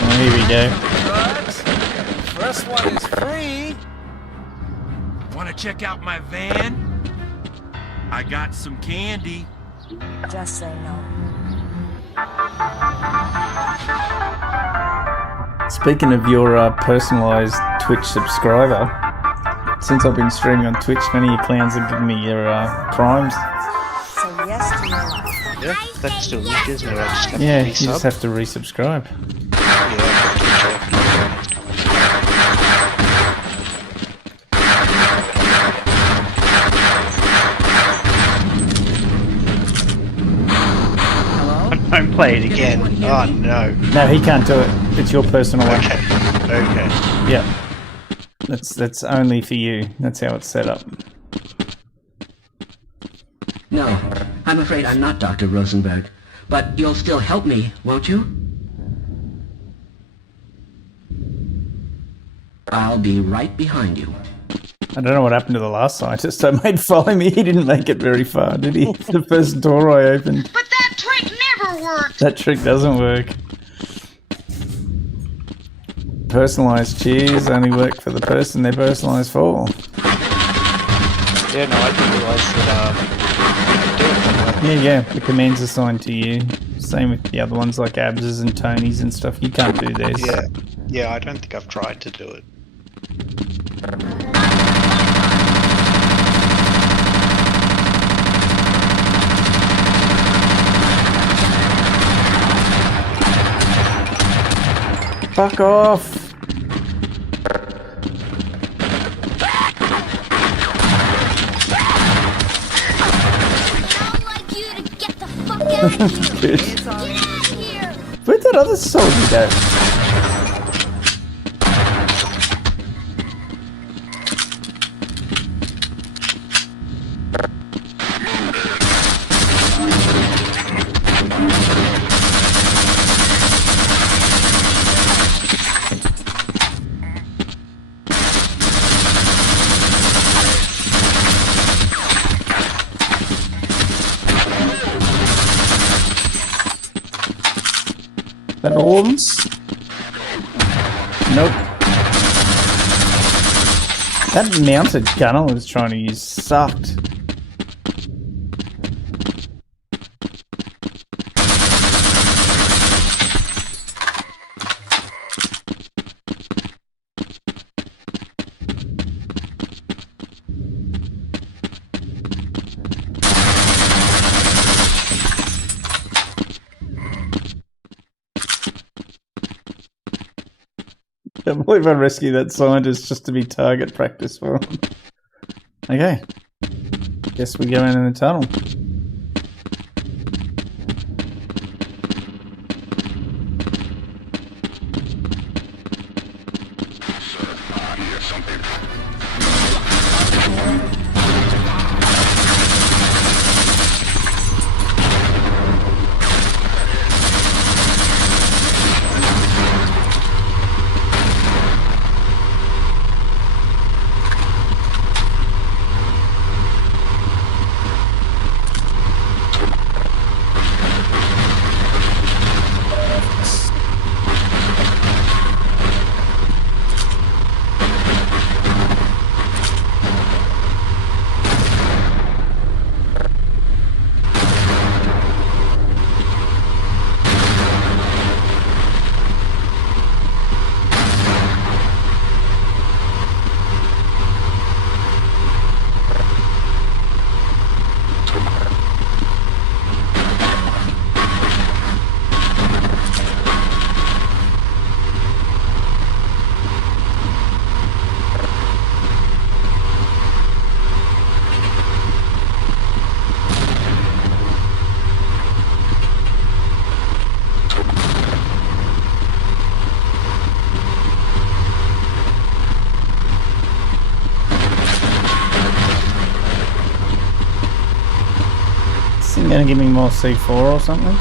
Oh, here we go. First one is free. Want to check out my van? I got some candy. Just say no. Speaking of your personalised Twitch subscriber, since I've been streaming on Twitch, none of you clowns have given me your primes. Say yes to your life. Yeah, that's still weak, isn't it? I just have Yeah, to you just have to resubscribe. Don't play it again. Oh no. No, he can't do it. It's your personal one. Okay. Okay. Yeah. That's only for you. That's how it's set up. No, I'm afraid I'm not Dr. Rosenberg. But you'll still help me, won't you? I'll be right behind you. I don't know what happened to the last scientist I made follow me. He didn't make it very far, did he? The first door I opened. But that trick never worked! That trick doesn't work. Personalised cheers only work for the person they're personalised for. Yeah, no, I didn't realise that, Yeah, the command's assigned to you. Same with the other ones like Abs's and Tony's and stuff. You can't do theirs. Yeah, I don't think I've tried to do it. Fuck off! Good. Where'd that other soldier go? That Orms? Nope. That mounted gun I was trying to use sucked. I can't believe I rescued that scientist just to be target practice for him. Okay. Guess we go in the tunnel. gonna give me more C4 or something?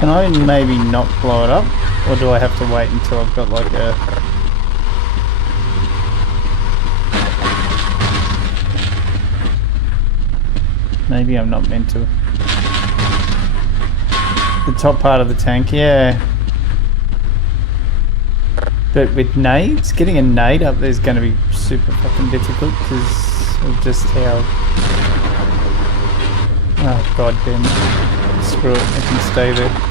Can I maybe not blow it up? Or do I have to wait until I've got like a... Maybe I'm not meant to. The top part of the tank, yeah. But with nades, getting a nade up there is going to be super fucking difficult because of just how... Oh god damn it. Screw it, I can stay there.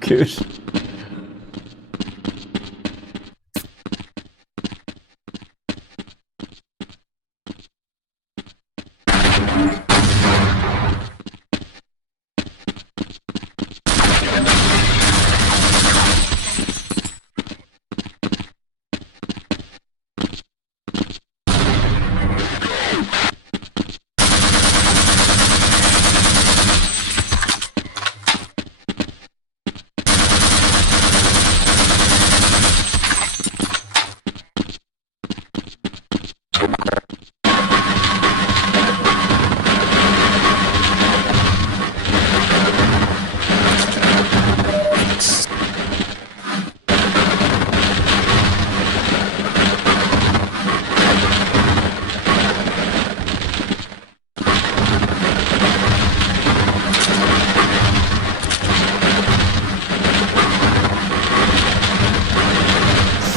Good.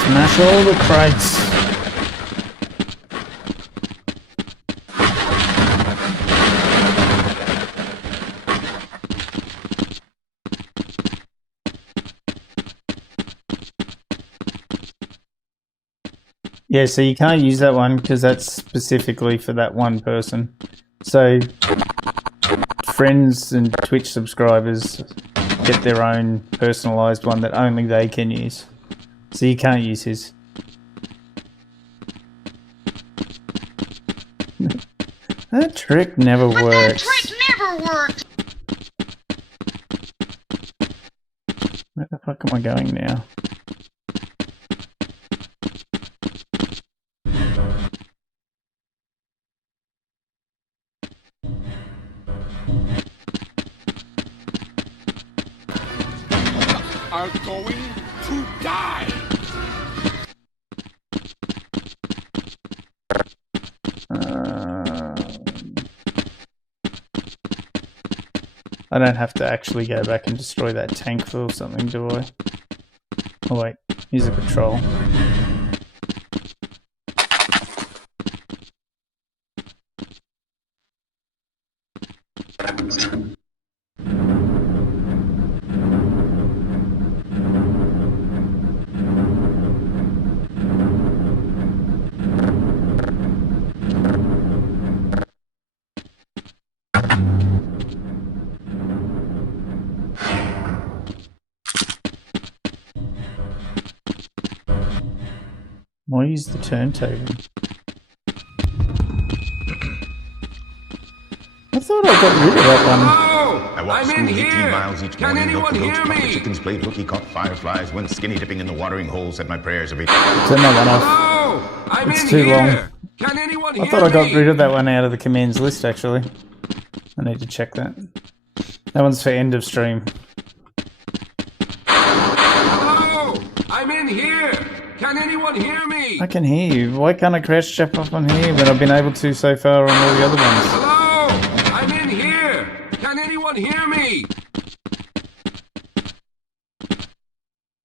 Smash all the crates. Yeah, so you can't use that one because that's specifically for that one person. So friends and Twitch subscribers get their own personalised one that only they can use. So you can't use his. That trick never works. That trick never worked. Where the fuck am I going now? Are going to die. I don't have to actually go back and destroy that tank full or something, do I? Oh wait, use a patrol. Why use the turntable? I thought I got rid of that one. I walked I'm in school 18 here. miles each Can morning, milked the anyone goats, hear plucked the me? chickens, played hooky, caught fireflies, went skinny dipping in the watering hole, said my prayers every... Turn that one off. Hello? I'm It's in too here. long. Can anyone hear I thought I got me? rid of that one out of the commands list, actually. I need to check that. That one's for end of stream. Hello? I'm in here. Can anyone hear me? I can hear you. Why can't I crash jump up on here when I've been able to so far on all the other ones? Hello? I'm in here. Can anyone hear me?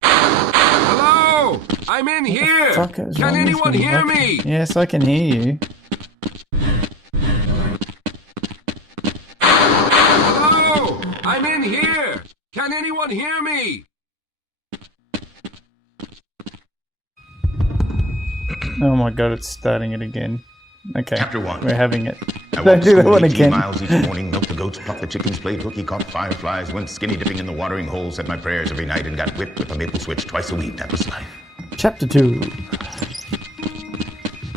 Hello? I'm in here. Fuck is Can wrong with anyone me? hear Why me? can't- Yes, I can hear you. Hello? I'm in here. Can anyone hear me? Oh my god, it's starting it again. Okay, Chapter 1. we're having it. I Don't walked do that school one 18 again. miles each morning, milked the goats, plucked the chickens, played hooky, caught fireflies, went skinny dipping in the watering hole, said my prayers every night, and got whipped with a maple switch twice a week. That was life. Chapter 2.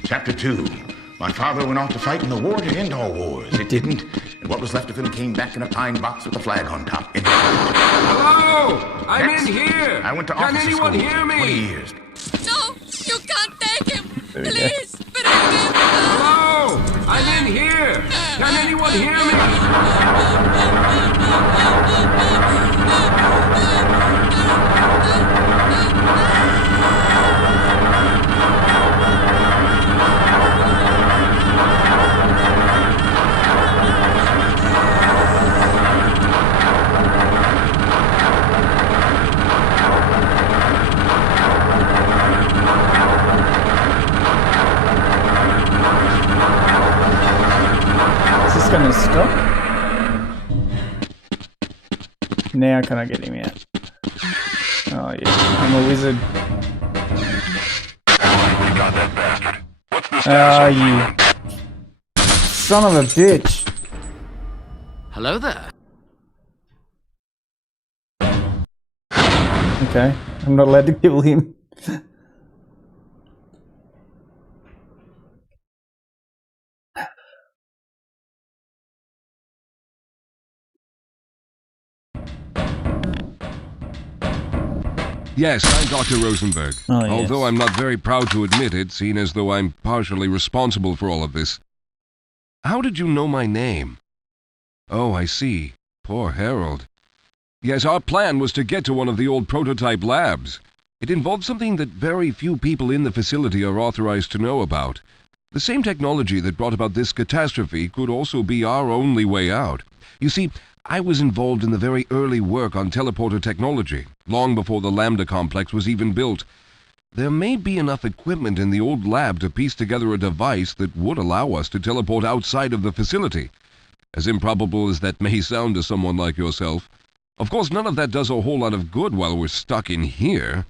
Chapter 2. My father went off to fight in the war to end all wars. It didn't, and what was left of him came back in a pine box with a flag on top. Hello? I'm Next, in here. I went to Can officer anyone school hear for 20 me? years. No, you can't take him. There we go. Please, bring him. Hello? I'm in here. Can anyone hear me? Is this gonna stop? Now can I get him out? Oh yeah, I'm a wizard. Ah, you son of a bitch. Hello there. Okay, I'm not allowed to kill him. Yes, I'm Dr. Rosenberg. Oh, yes. Although I'm not very proud to admit it, seeing as though I'm partially responsible for all of this. How did you know my name? Oh, I see. Poor Harold. Yes, our plan was to get to one of the old prototype labs. It involved something that very few people in the facility are authorized to know about. The same technology that brought about this catastrophe could also be our only way out. You see, I was involved in the very early work on teleporter technology, long before the Lambda complex was even built. There may be enough equipment in the old lab to piece together a device that would allow us to teleport outside of the facility. As improbable as that may sound to someone like yourself. Of course, none of that does a whole lot of good while we're stuck in here.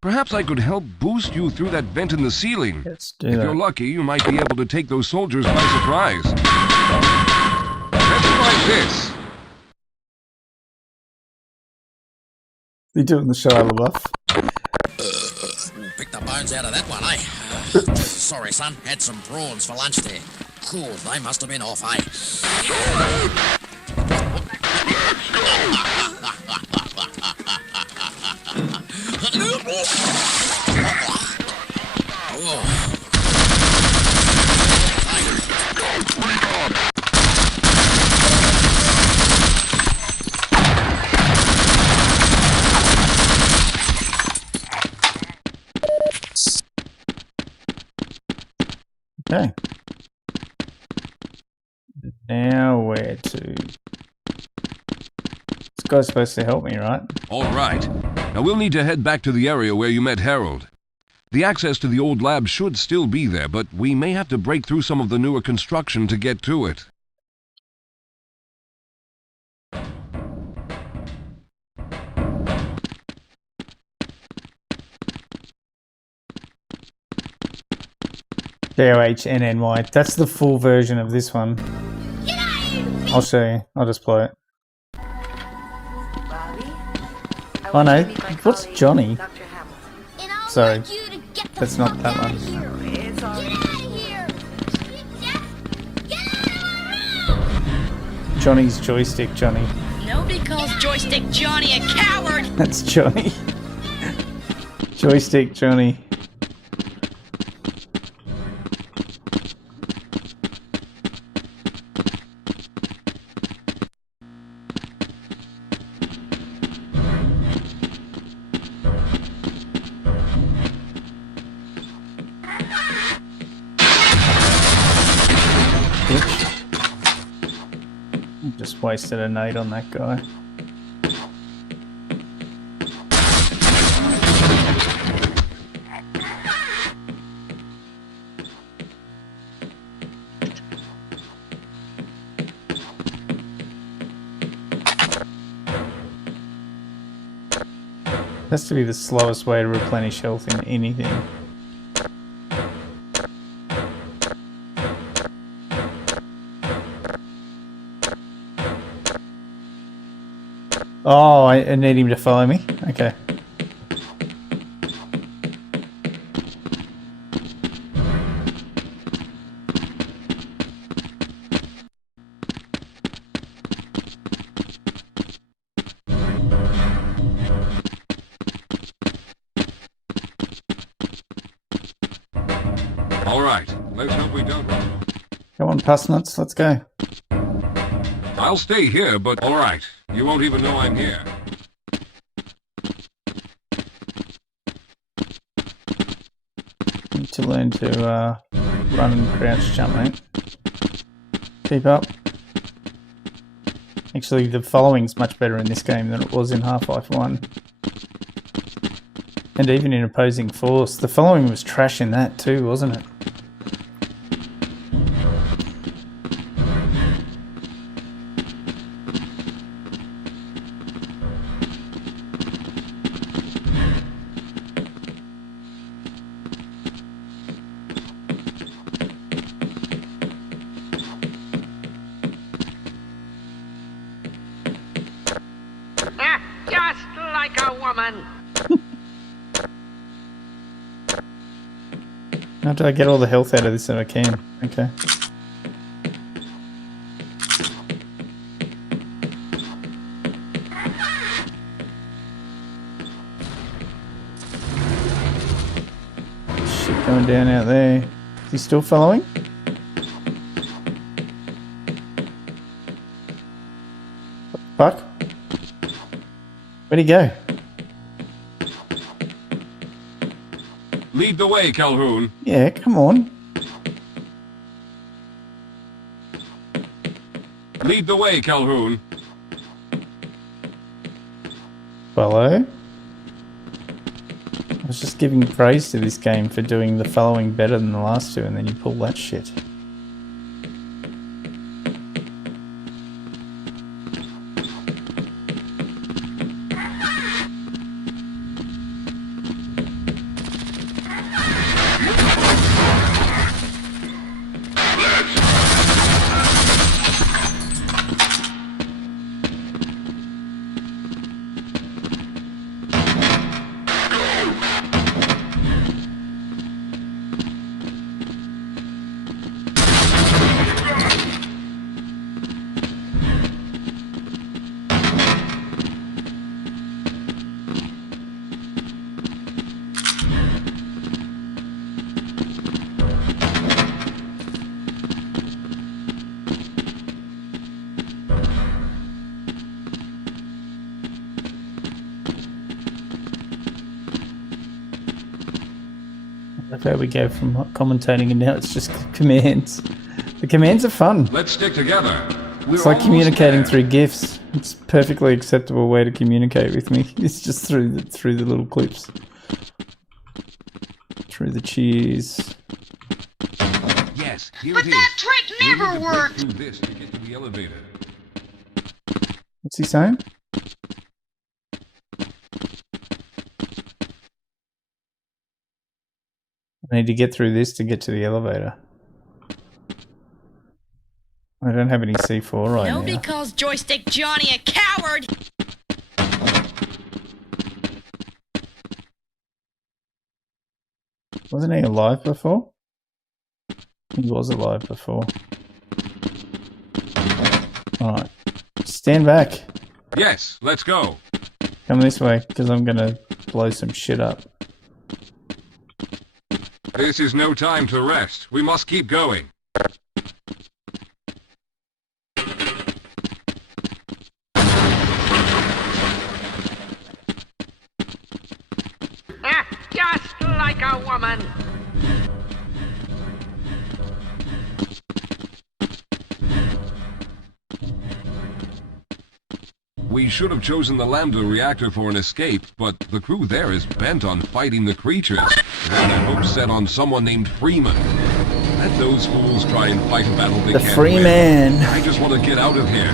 Perhaps I could help boost you through that vent in the ceiling. Let's do If that. you're lucky, you might be able to take those soldiers by surprise. Let's try this. You doing the Shia LaBeouf? Picked the bones out of that one, eh? Sorry, son. Had some prawns for lunch there. Cool, they must have been off, eh? Okay. Now where to? This guy's supposed to help me, right? All right. Now we'll need to head back to the area where you met Harold. The access to the old lab should still be there, but we may have to break through some of the newer construction to get to it. Johnnny. That's the full version of this one. I'll show you. I'll just play it. Oh no, what's Johnny? In Sorry, that's not that one. Johnny's joystick, Johnny. Nobody calls Joystick Johnny a coward! That's Johnny. Joystick, Johnny. Just wasted a nade on that guy. Has to be the slowest way to replenish health in anything. Oh, I need him to follow me? Okay. All right, let's hope we don't. Come on, pass nuts, let's go. I'll stay here, but all right. You won't even know I'm here. Need to learn to run and crouch jump, mate. Keep up. Actually, the following's much better in this game than it was in Half-Life 1. And even in Opposing Force. The following was trash in that too, wasn't it? Just like a woman. How do I get all the health out of this that I can? Okay. Shit going down out there. Is he still following? What the fuck? Where'd he go? Lead the way, Calhoun. Yeah, come on. Lead the way, Calhoun. Follow. I was just giving praise to this game for doing the following better than the last two, and then you pull that shit. There we go from commentating, and now it's just commands. The commands are fun. Let's stick together. It's like communicating through GIFs. It's a perfectly acceptable way to communicate with me. It's just through the little clips, through the cheers. Yes, here But it is. that trick never worked. Through this to get to the elevator. What's he saying? I need to get through this to get to the elevator. I don't have any C4 right now. Nobody calls Joystick Johnny a coward! Wasn't he alive before? He was alive before. Alright. Stand back. Yes, let's go. Come this way, because I'm gonna blow some shit up. This is no time to rest. We must keep going. Just like a woman. We should have chosen the Lambda reactor for an escape, but the crew there is bent on fighting the creatures. And their hopes set on someone named Freeman. Let those fools try and fight a battle they The can't Freeman. win. I just want to get out of here.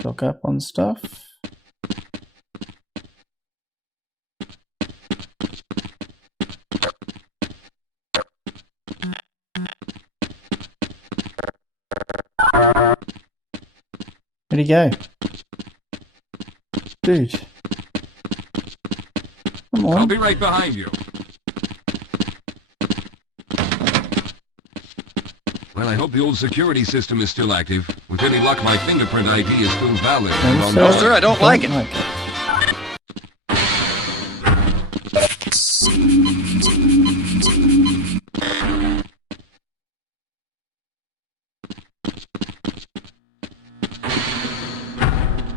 Stock up on stuff. Where'd he go? Dude. Come on. I'll be right behind you. Well, I hope the old security system is still active. With any luck, my fingerprint ID is still valid. No, sir, I don't like it.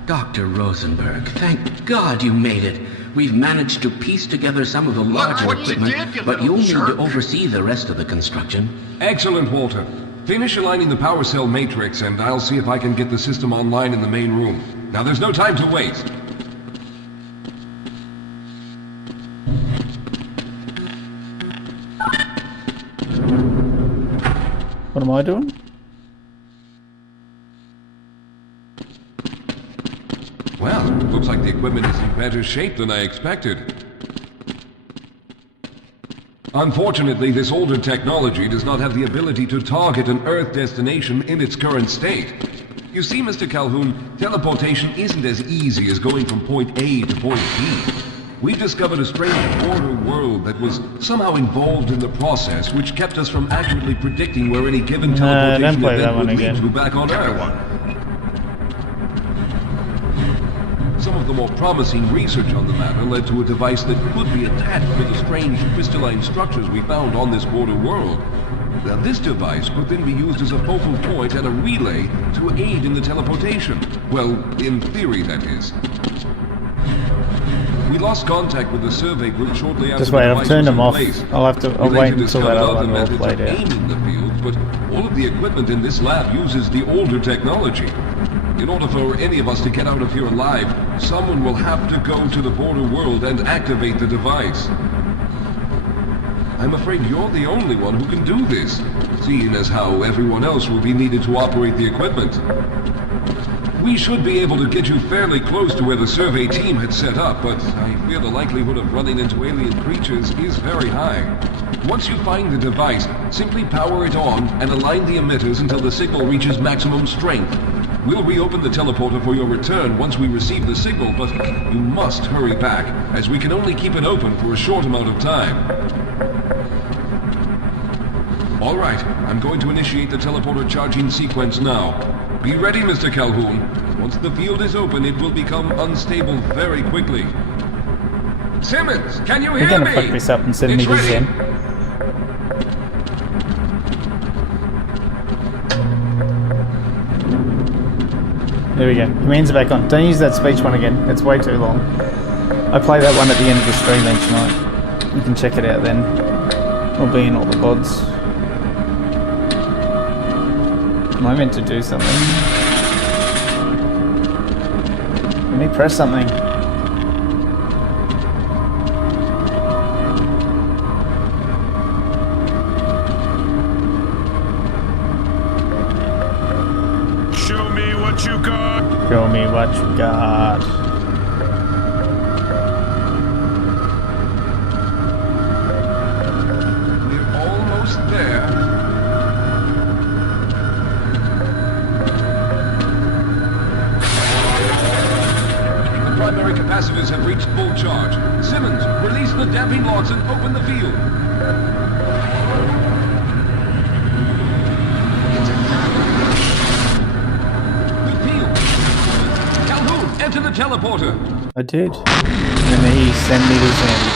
Dr. Rosenberg, thank God you made it. We've managed to piece together some of the larger what you equipment, did, you but little you'll need jerk. to oversee the rest of the construction. Excellent, Walter. Finish aligning the power cell matrix, and I'll see if I can get the system online in the main room. Now, there's no time to waste. What am I doing? Well, looks like the equipment is in better shape than I expected. Unfortunately, this older technology does not have the ability to target an Earth destination in its current state. You see, Mr. Calhoun, teleportation isn't as easy as going from point A to point B. We've discovered a strange border world that was somehow involved in the process, which kept us from accurately predicting where any given teleportation don't play that event one would again. lead to back on Earth. Some of the more promising research on the matter led to a device that could be attached to the strange crystalline structures we found on this border world. Now, this device could then be used as a focal point and a relay to aid in the teleportation. Well, in theory, that is. We lost contact with the survey group shortly after Just wait, the I've device turned was them in off. place. I'll We wait later until that discovered other other one all methods played of out. aiming the field, but all of the equipment in this lab uses the older technology. In order for any of us to get out of here alive, someone will have to go to the border world and activate the device. I'm afraid you're the only one who can do this, seeing as how everyone else will be needed to operate the equipment. We should be able to get you fairly close to where the survey team had set up, but I fear the likelihood of running into alien creatures is very high. Once you find the device, simply power it on and align the emitters until the signal reaches maximum strength. We'll reopen the teleporter for your return once we receive the signal, but you must hurry back, as we can only keep it open for a short amount of time. All right, I'm going to initiate the teleporter charging sequence now. Be ready, Mr. Calhoun. Once the field is open, it will become unstable very quickly. Simmons, can you We're hear gonna me? fuck this up and send me It's this ready. in. There we go. Commands are back on. Don't use that speech one again. It's way too long. I play that one at the end of the stream each night. You can check it out then. It'll be in all the VODs. Am I meant to do something? Let me press something. what you got. Show me what you got. We're almost there. The primary capacitors have reached full charge. Simmons, release the damping logs and open the field. Enter the teleporter. I did. And then he sent me to Zen.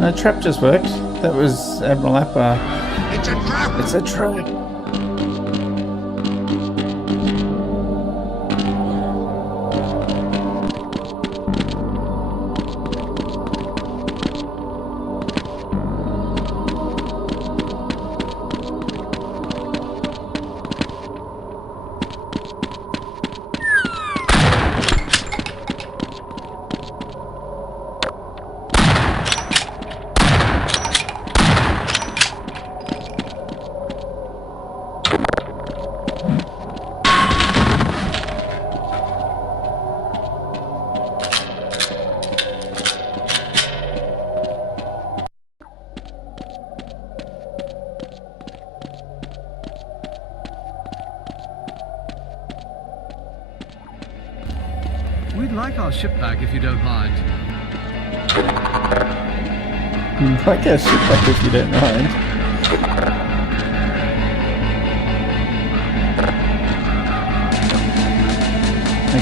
No, trap just worked. That was Admiral Appa. It's a trap! It's a trap. We'd like our ship back if you don't mind. Like our ship back if you don't mind.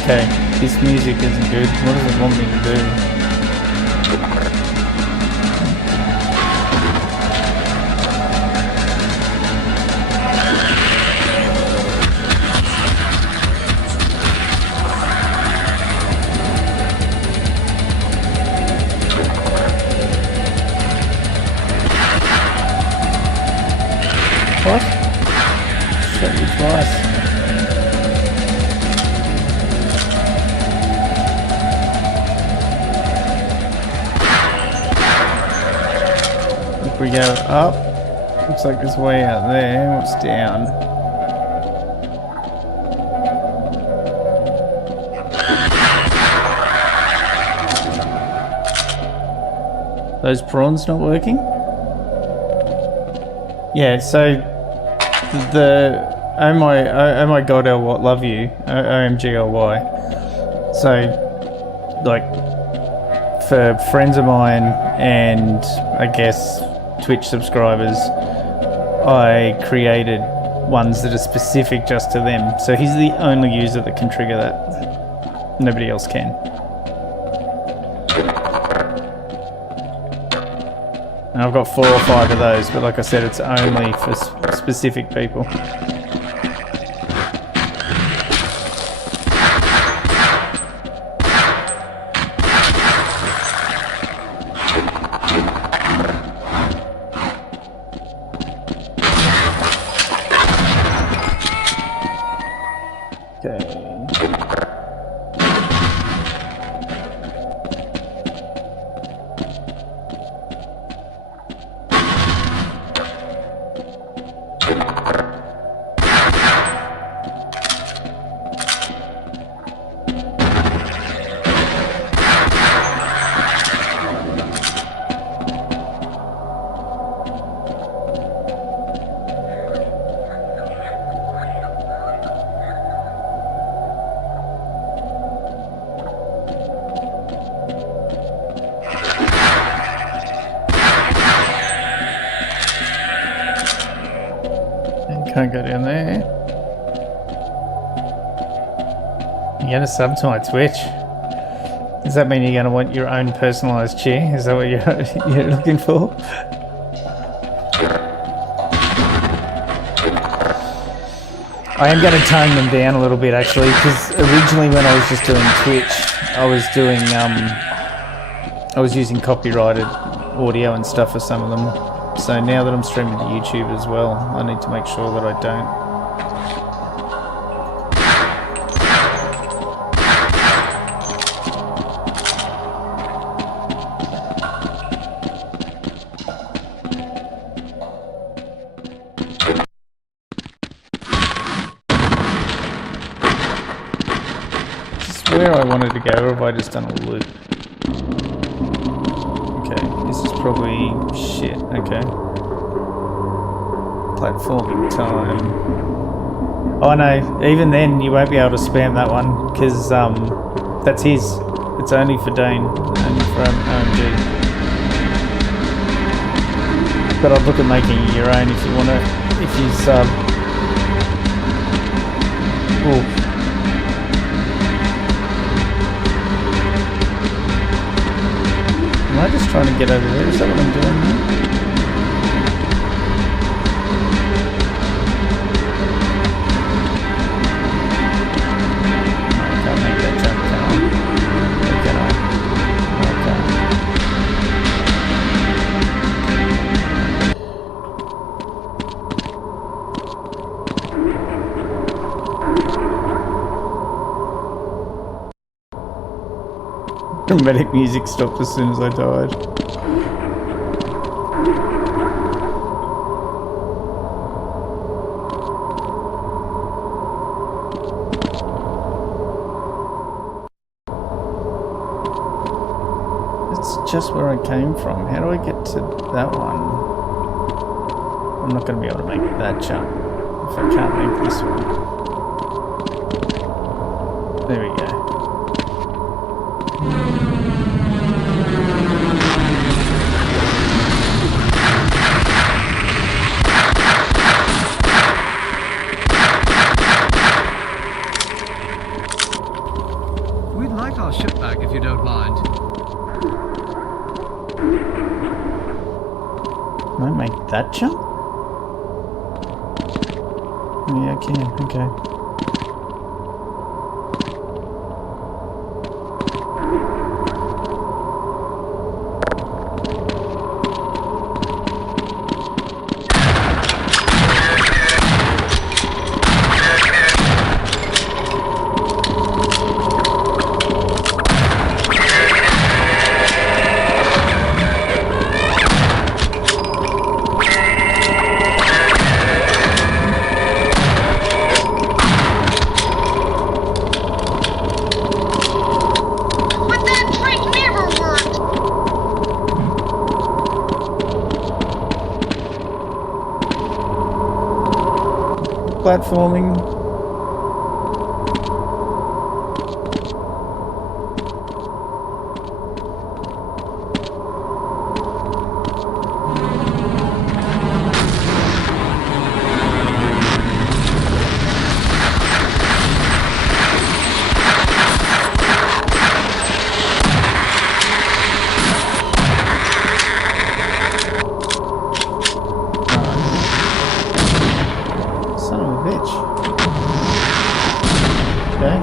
Okay, this music isn't good. What does it want me to do? What? Shot you twice. If we go up, looks like there's way out there. What's down? Those prawns not working? Yeah, so the oh my god, I'll love you, OMGLY. So, like, for friends of mine and I guess Twitch subscribers, I created ones that are specific just to them. So he's the only user that can trigger that. Nobody else can. And I've got 4 or 5 of those, but like I said, it's only for specific people. Can't go down there. You're gonna sub to my Twitch. Does that mean you're gonna want your own personalised chair? Is that what you're looking for? I am going to tone them down a little bit actually, because originally when I was just doing Twitch, I was using copyrighted audio and stuff for some of them. So now that I'm streaming to YouTube as well, I need to make sure that I don't. Where I wanted to go, or have I just done a loop? Okay, this is probably shit. Okay, platforming time. Oh no, even then you won't be able to spam that one because that's his. It's only for Dane, only for OMG. But I'd look at making it your own if you want to. If you sub. Ooh. Am I just trying to get over there? Is that what I'm doing now? I can't make that jump, can I? Or can I? Dramatic music stopped as soon as I died. It's just where I came from. How do I get to that one? I'm not going to be able to make that jump if I can't make this one. There we go. We'd like our ship back if you don't mind. Can I make that jump? Yeah, I can. Okay. Platforming. Son of a bitch. Okay.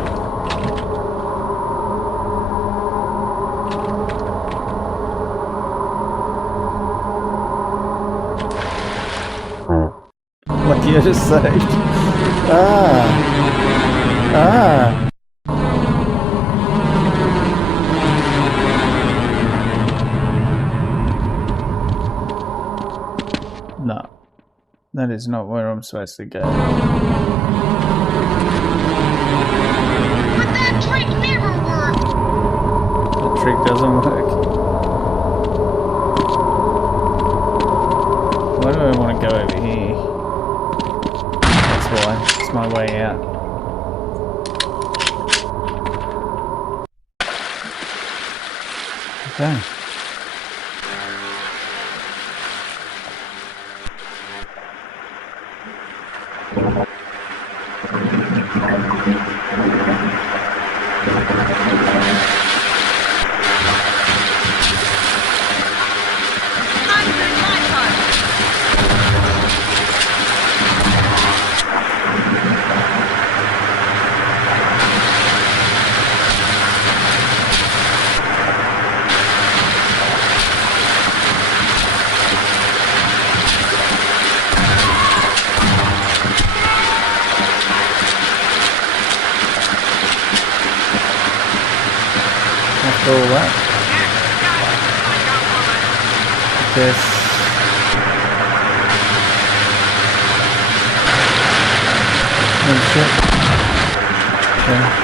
What you just saved? No. That is not where I'm supposed to go. But that trick never worked! That trick doesn't work. Why do I want to go over here? That's why. It's my way out. Okay. all that. Guess. Oh shit. Okay.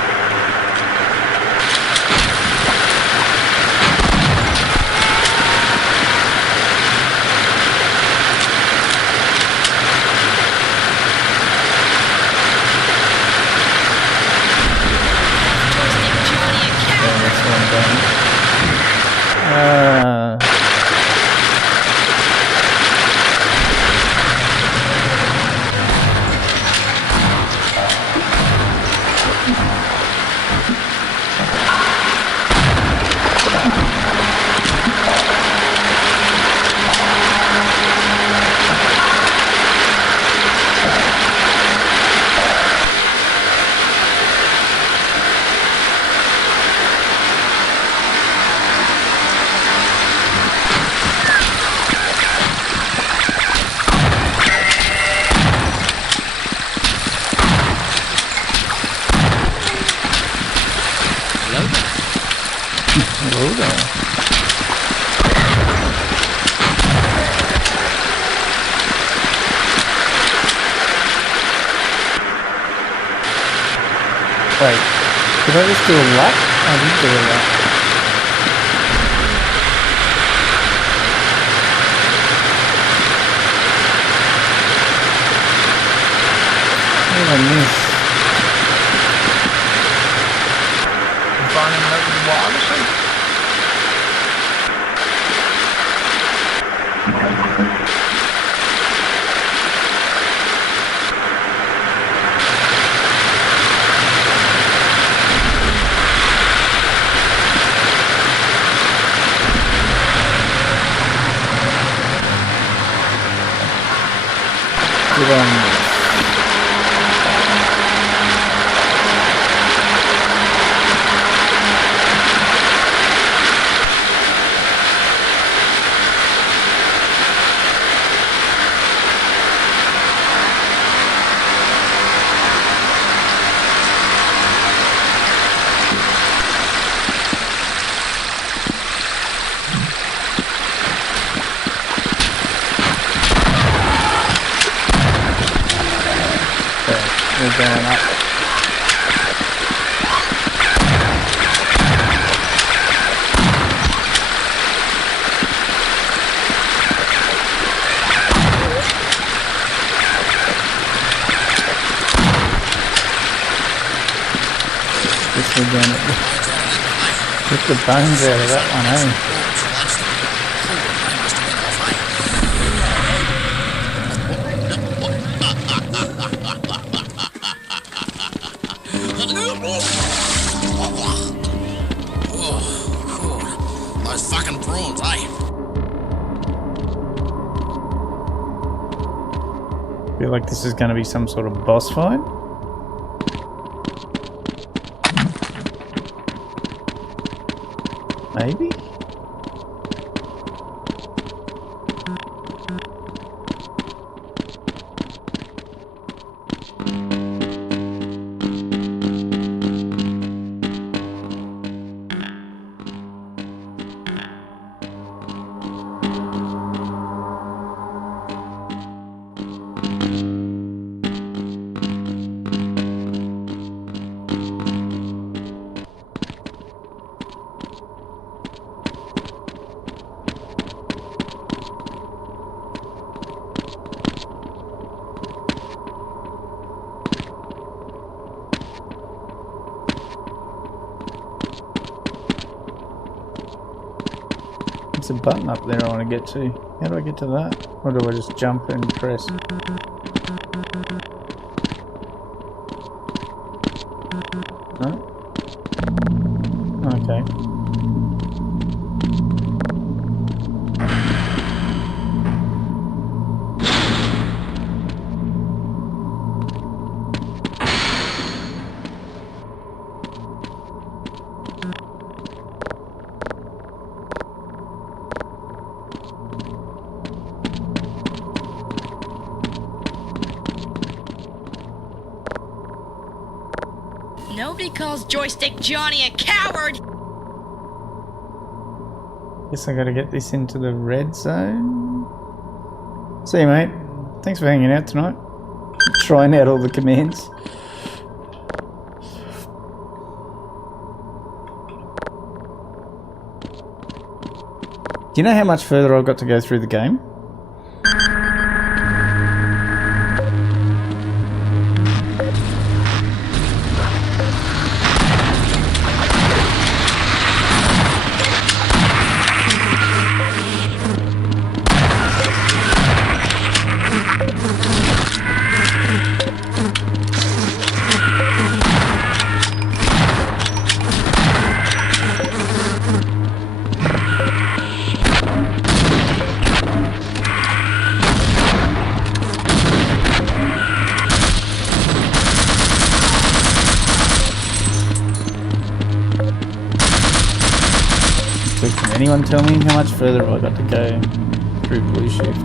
Hello there. Wait, did I just do a lap? I did do a lap. What did I miss? You finding that with the wireless? Good on you. We're going up. Guess we're going to get the bones out of that one, eh? Those fucking prawns, eh? Feel like this is going to be some sort of boss fight. Maybe? There's a button up there I want to get to. How do I get to that? Or do I just jump and press? No? Okay. Nobody calls Joystick Johnny a coward! Guess I gotta get this into the red zone. See you, mate. Thanks for hanging out tonight. Trying out all the commands. Do you know how much further I've got to go through the game? Can anyone tell me how much further have I got to go through Blue Shift?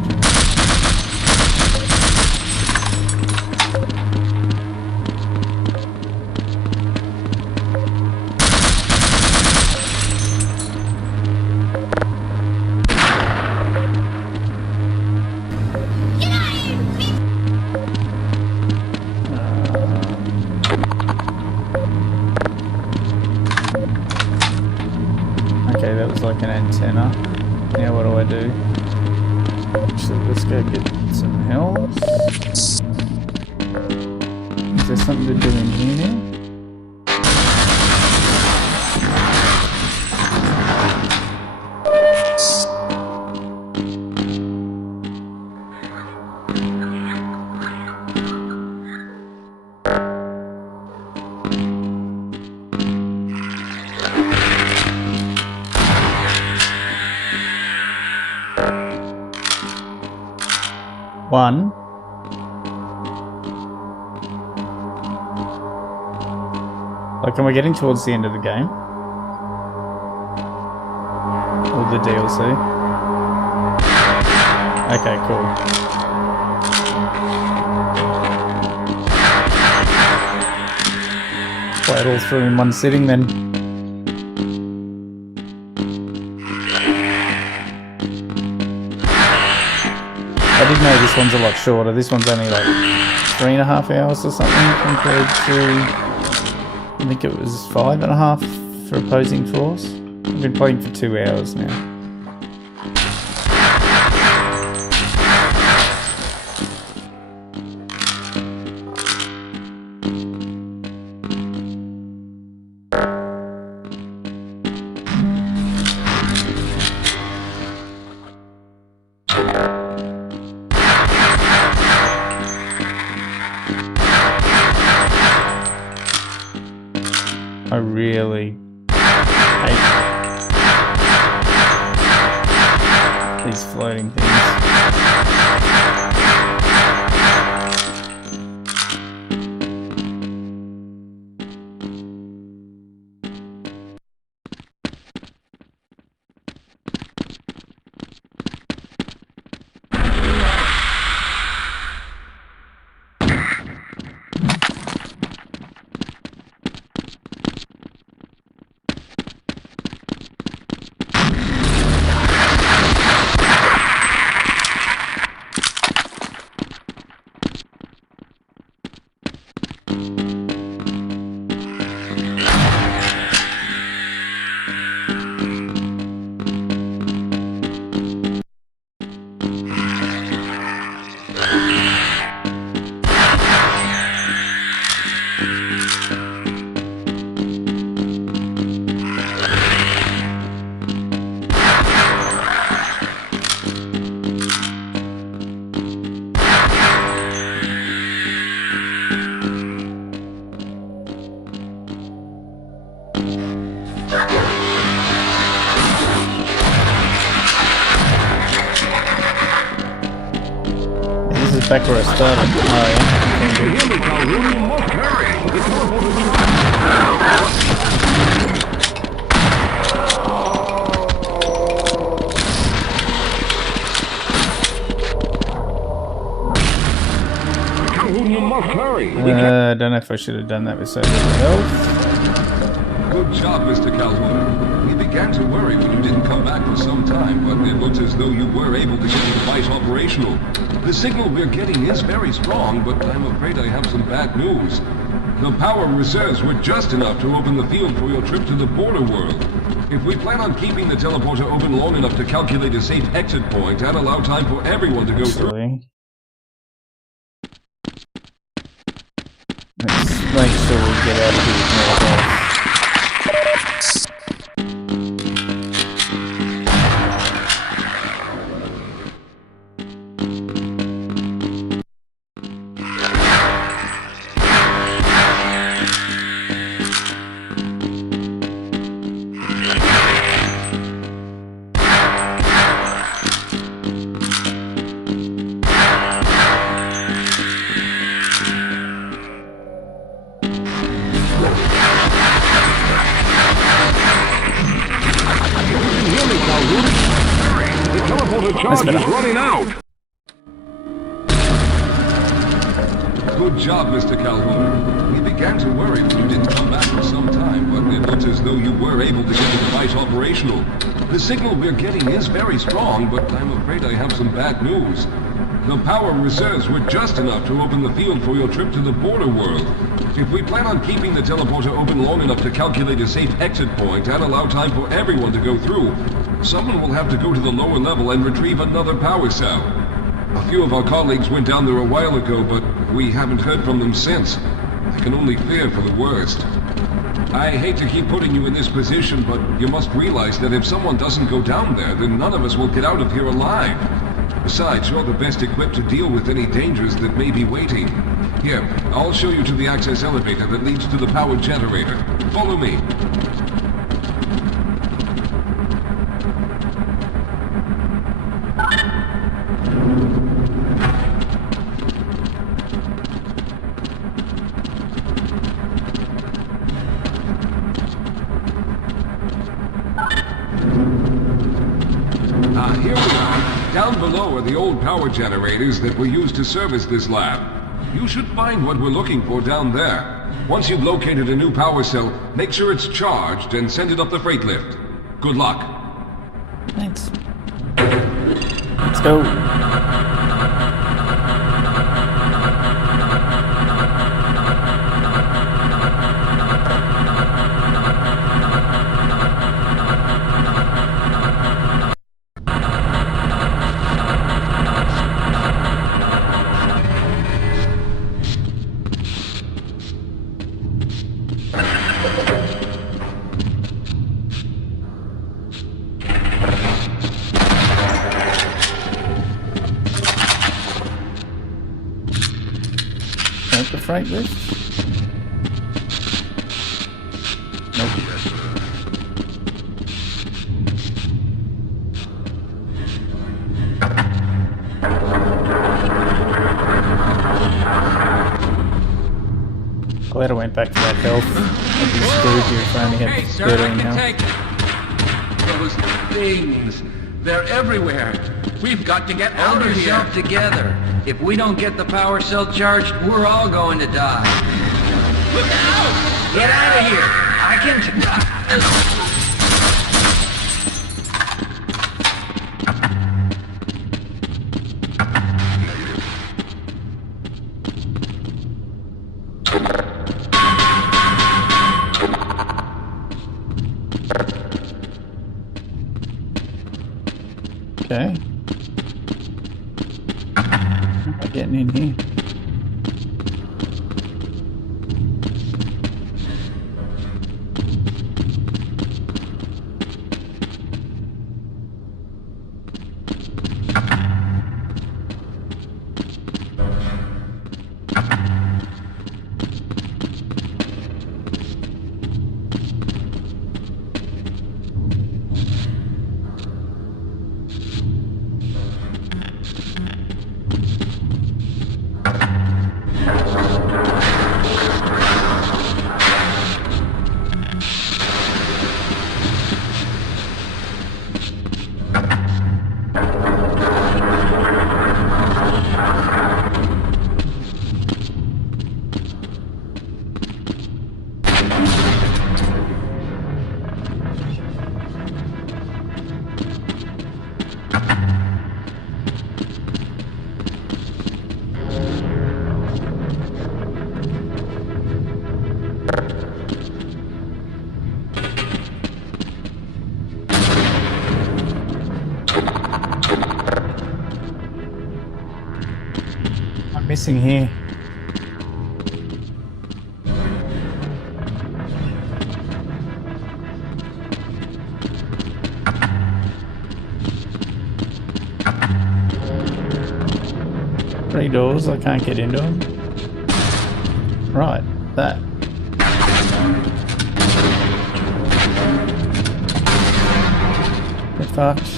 Okay, that was like an antenna. Now what do I do? Actually, let's go get some health. Is there something to do in here now? One. Like, am I getting towards the end of the game? Or the DLC? Okay, cool. Play it all through in one sitting then. I did know this one's a lot shorter. This one's only like 3.5 hours or something compared to, I think it was 5.5 for Opposing Force. I've been playing for 2 hours now. I really hate these floating things. Back where I started. Oh yeah. I don't know if I should have done that with so little health. Good job, Mr. Calhoun. We began to worry when you didn't come back. back for some time, but it looks as though you were able to get the device operational. The signal we're getting is very strong, but I'm afraid I have some bad news. The power reserves were just enough to open the field for your trip to the border world. If we plan on keeping the teleporter open long enough to calculate a safe exit point and allow time for everyone to go through... Let's make sure we get out of here with more health. Charge is running out! Good job, Mr. Calhoun. We began to worry when you didn't come back for some time, but it looks as though you were able to get the device operational. The signal we're getting is very strong, but I'm afraid I have some bad news. The power reserves were just enough to open the field for your trip to the border world. If we plan on keeping the teleporter open long enough to calculate a safe exit point and allow time for everyone to go through, someone will have to go to the lower level and retrieve another power cell. A few of our colleagues went down there a while ago, but we haven't heard from them since. I can only fear for the worst. I hate to keep putting you in this position, but you must realize that if someone doesn't go down there, then none of us will get out of here alive. Besides, you're the best equipped to deal with any dangers that may be waiting. Here, I'll show you to the access elevator that leads to the power generator. Follow me. Here we are. Down below are the old power generators that were used to service this lab. You should find what we're looking for down there. Once you've located a new power cell, make sure it's charged and send it up the freight lift. Good luck. Thanks. Let's go. The freight lift? Nope. Yes, sir. Glad I went back for that health. I'd be screwed here if I only had 13 health. Those things. They're everywhere. We've got to get out of here. Hold yourself together. If we don't get the power cell charged, we're all going to die. Look out! Get out of here! I can... Okay. How am I getting in here? missing here? Three doors, I can't get into them. Right, that. Get fucked.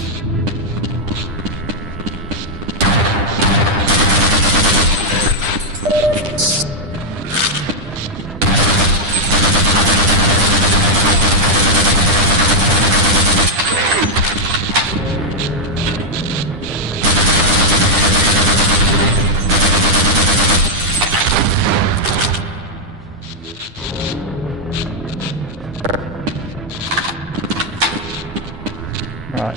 Right.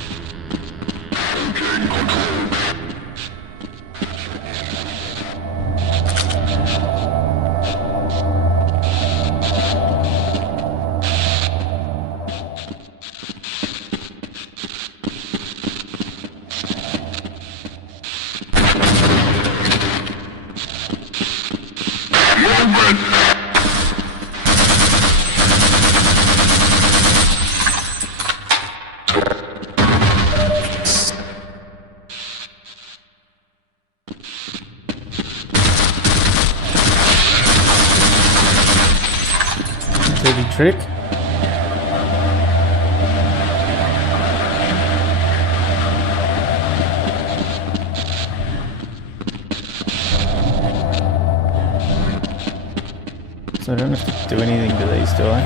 Dirty trick. So I don't have to do anything to these, do I?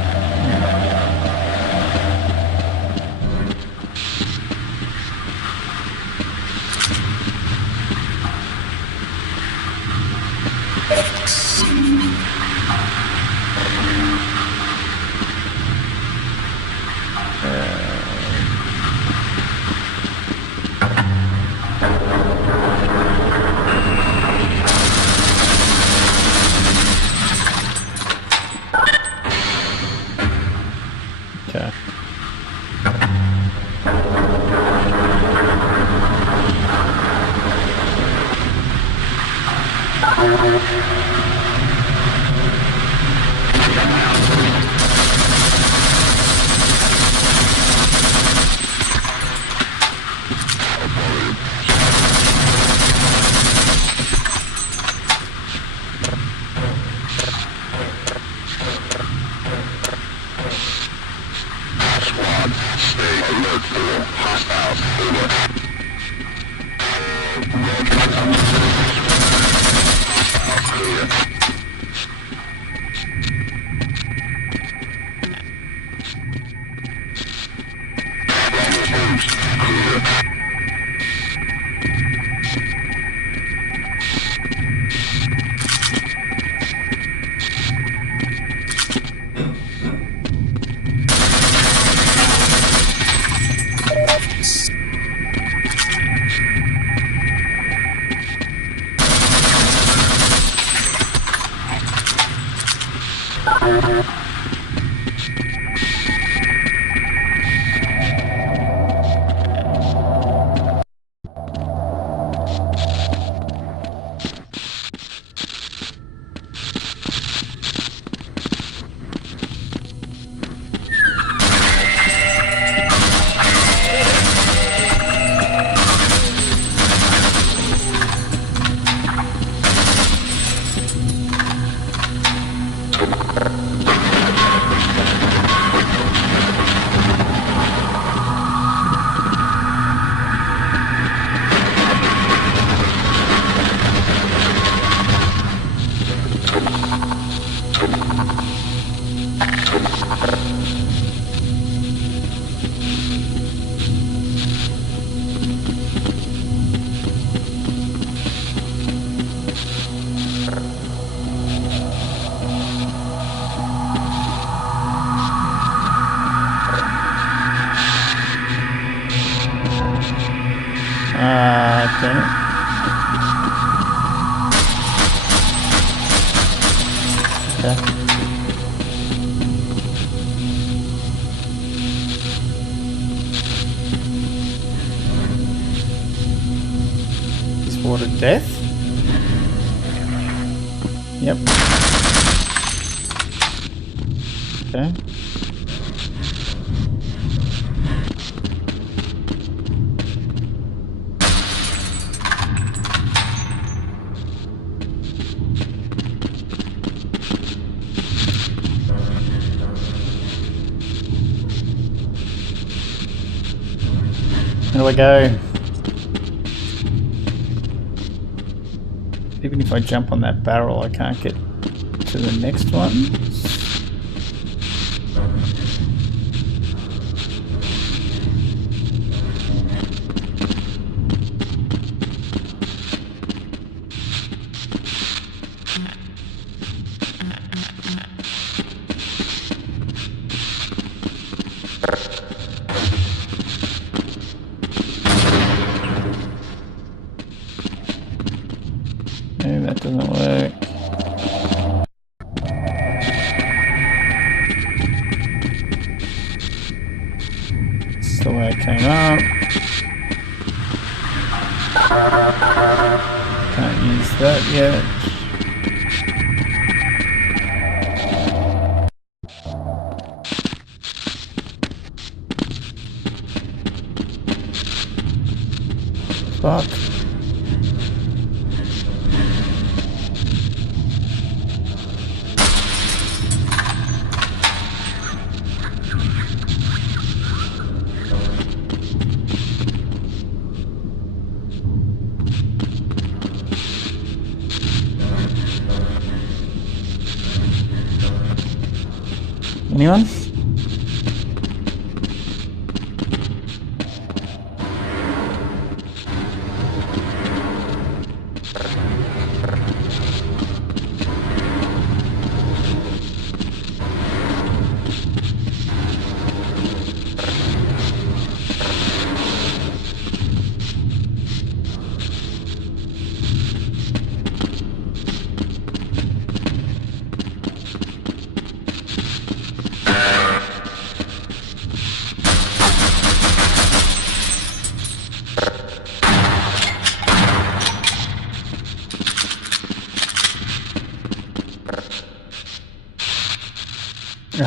Okay. Okay. Is water death? Yep. Okay. There we go. Even if I jump on that barrel, I can't get to the next one. No, that doesn't work. That's the way it came up. Can't use that yet. Fuck. Anyone?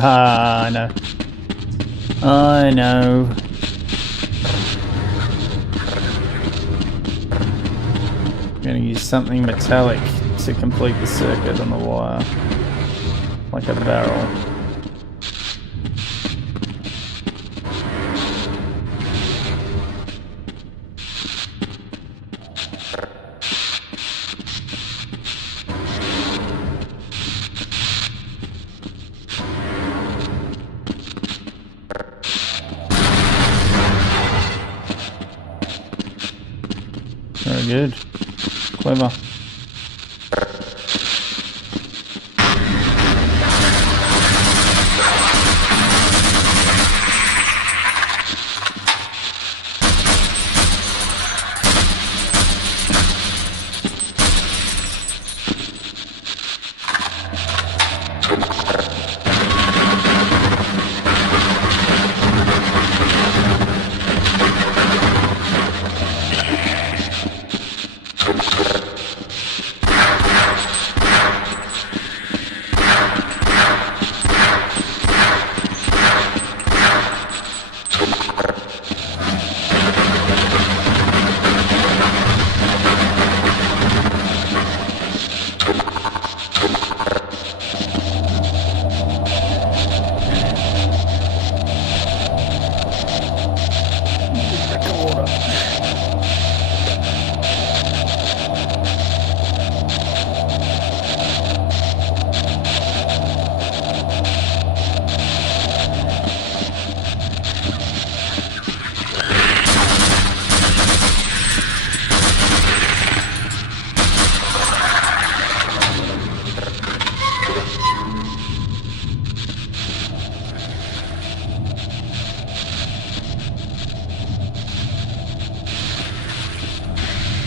Ah, I know. I know. I'm going to use something metallic to complete the circuit on the wire. Like a barrel. Very good. Clever.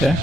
Okay.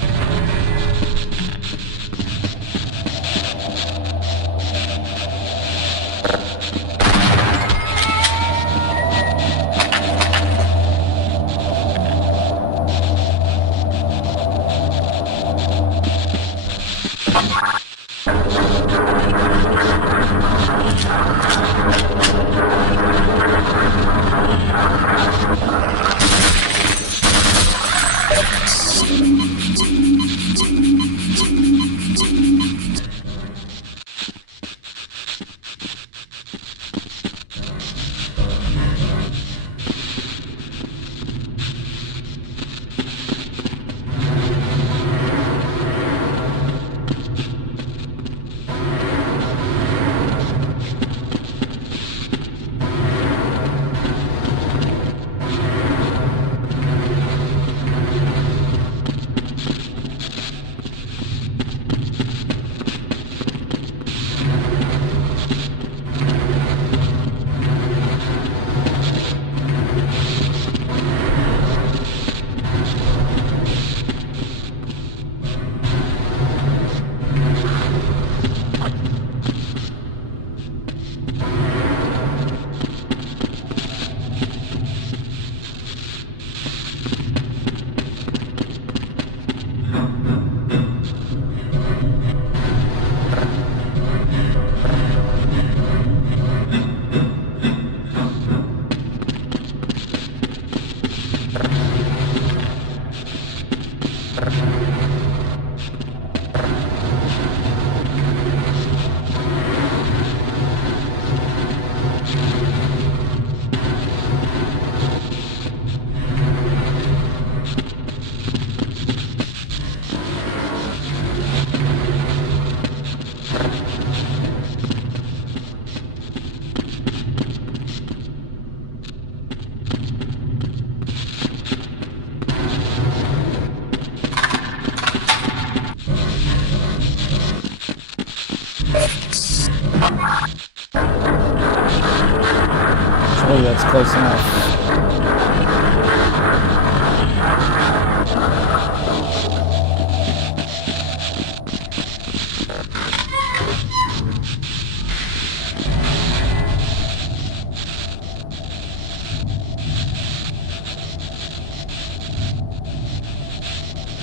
Surely that's close enough.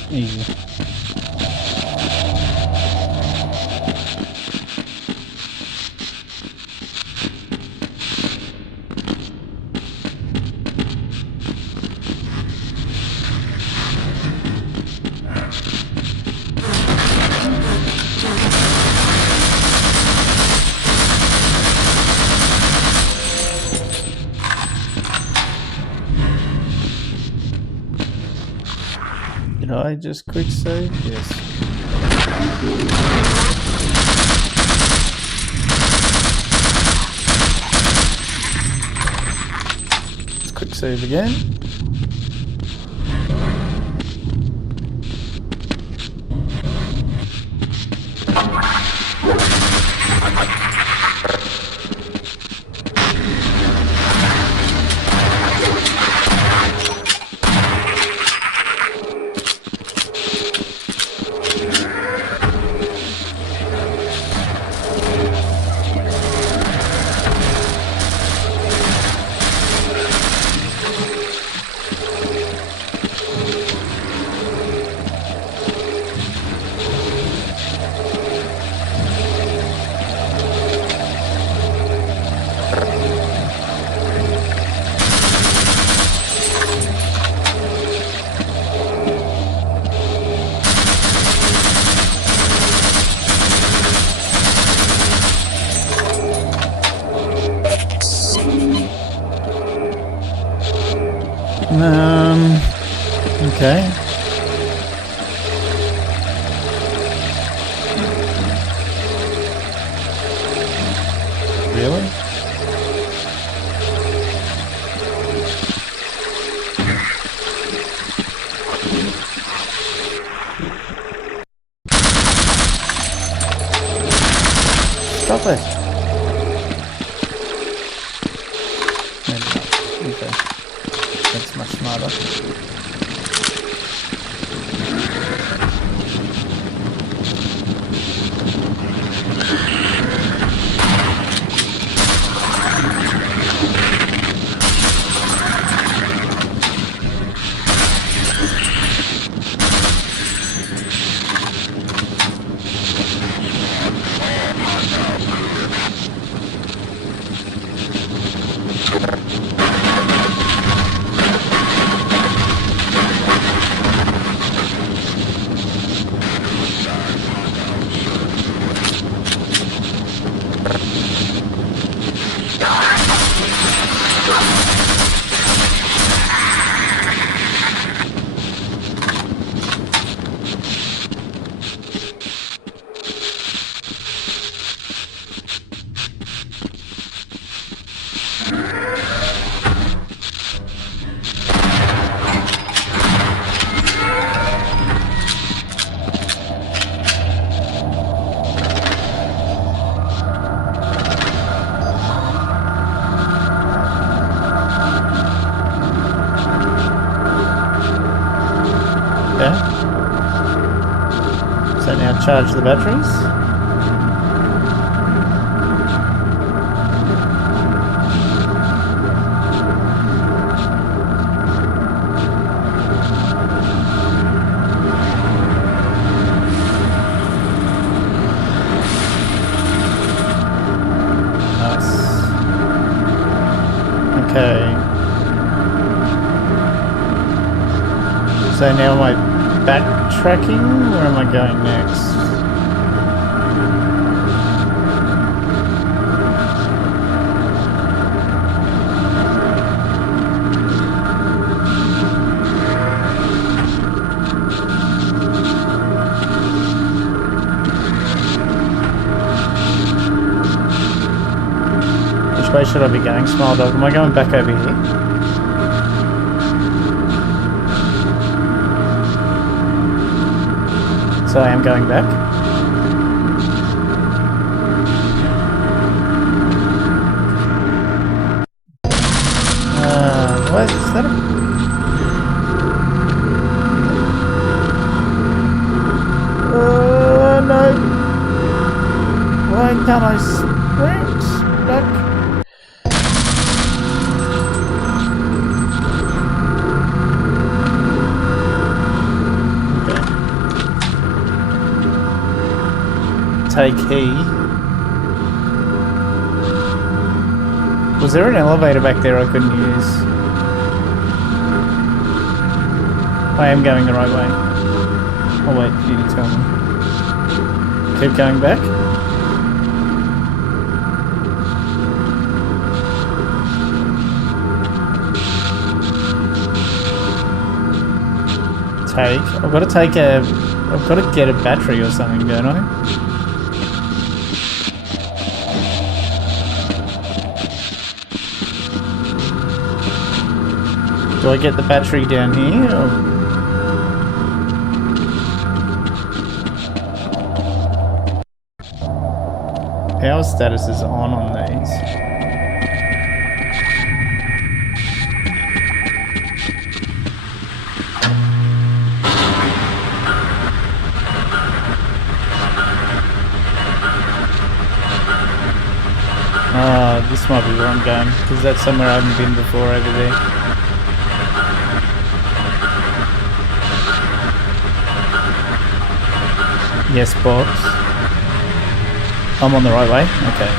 Easy. Did I just quick save? Yes. Let's quick save again. Okay. Really? Stop it. Maybe not. Okay. That's much smarter. So now charge the batteries. Nice. Okay. So now my backtracking? Where am I going next? Which way should I be going, Smile Dog? Am I going back over here? So I am going back. What is that? No. Why can't I sprint back? Take key. Was there an elevator back there I couldn't use? I am going the right way. I'll wait for you to tell me. Keep going back. I've got to get a battery or something, don't I? Do I get the battery down here? Or? Power status is on these. This might be where I'm going, because that's somewhere I haven't been before over there. Yes, box. I'm on the right way? Okay.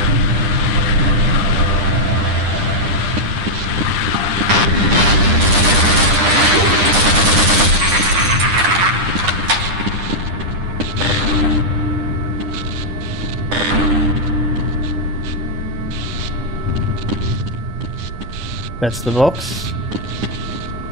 That's the box.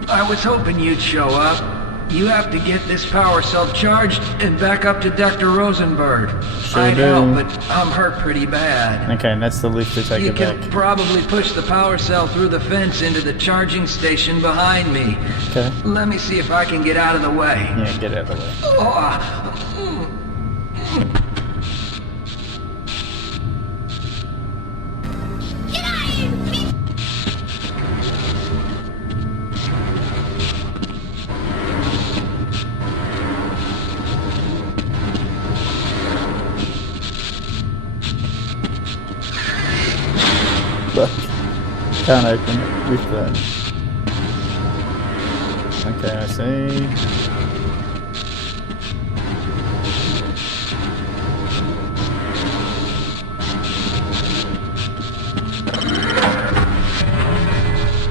I was hoping you'd show up. You have to get this power cell charged and back up to Dr. Rosenberg. Sure I'd do. help, but I'm hurt pretty bad. Okay, and that's the lift to take You it can back. probably push the power cell through the fence into the charging station behind me. Okay. Let me see if I can get out of the way. Yeah, get out of the way. Can't open it with that. Okay, I see.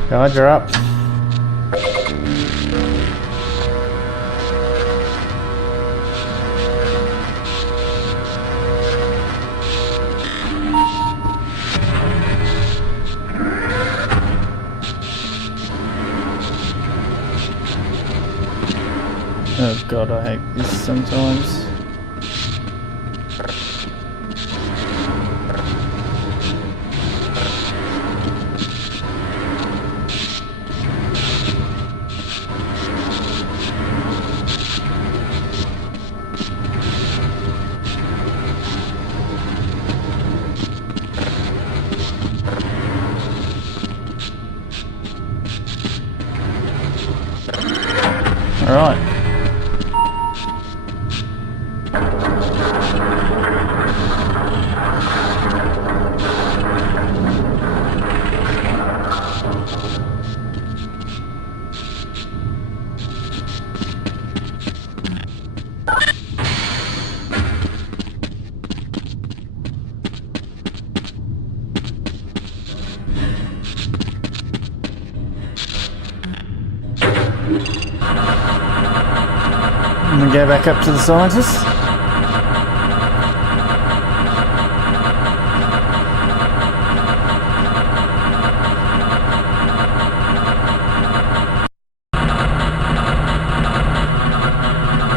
Charger up. Oh god, I hate this sometimes. Alright. And then go back up to the scientists.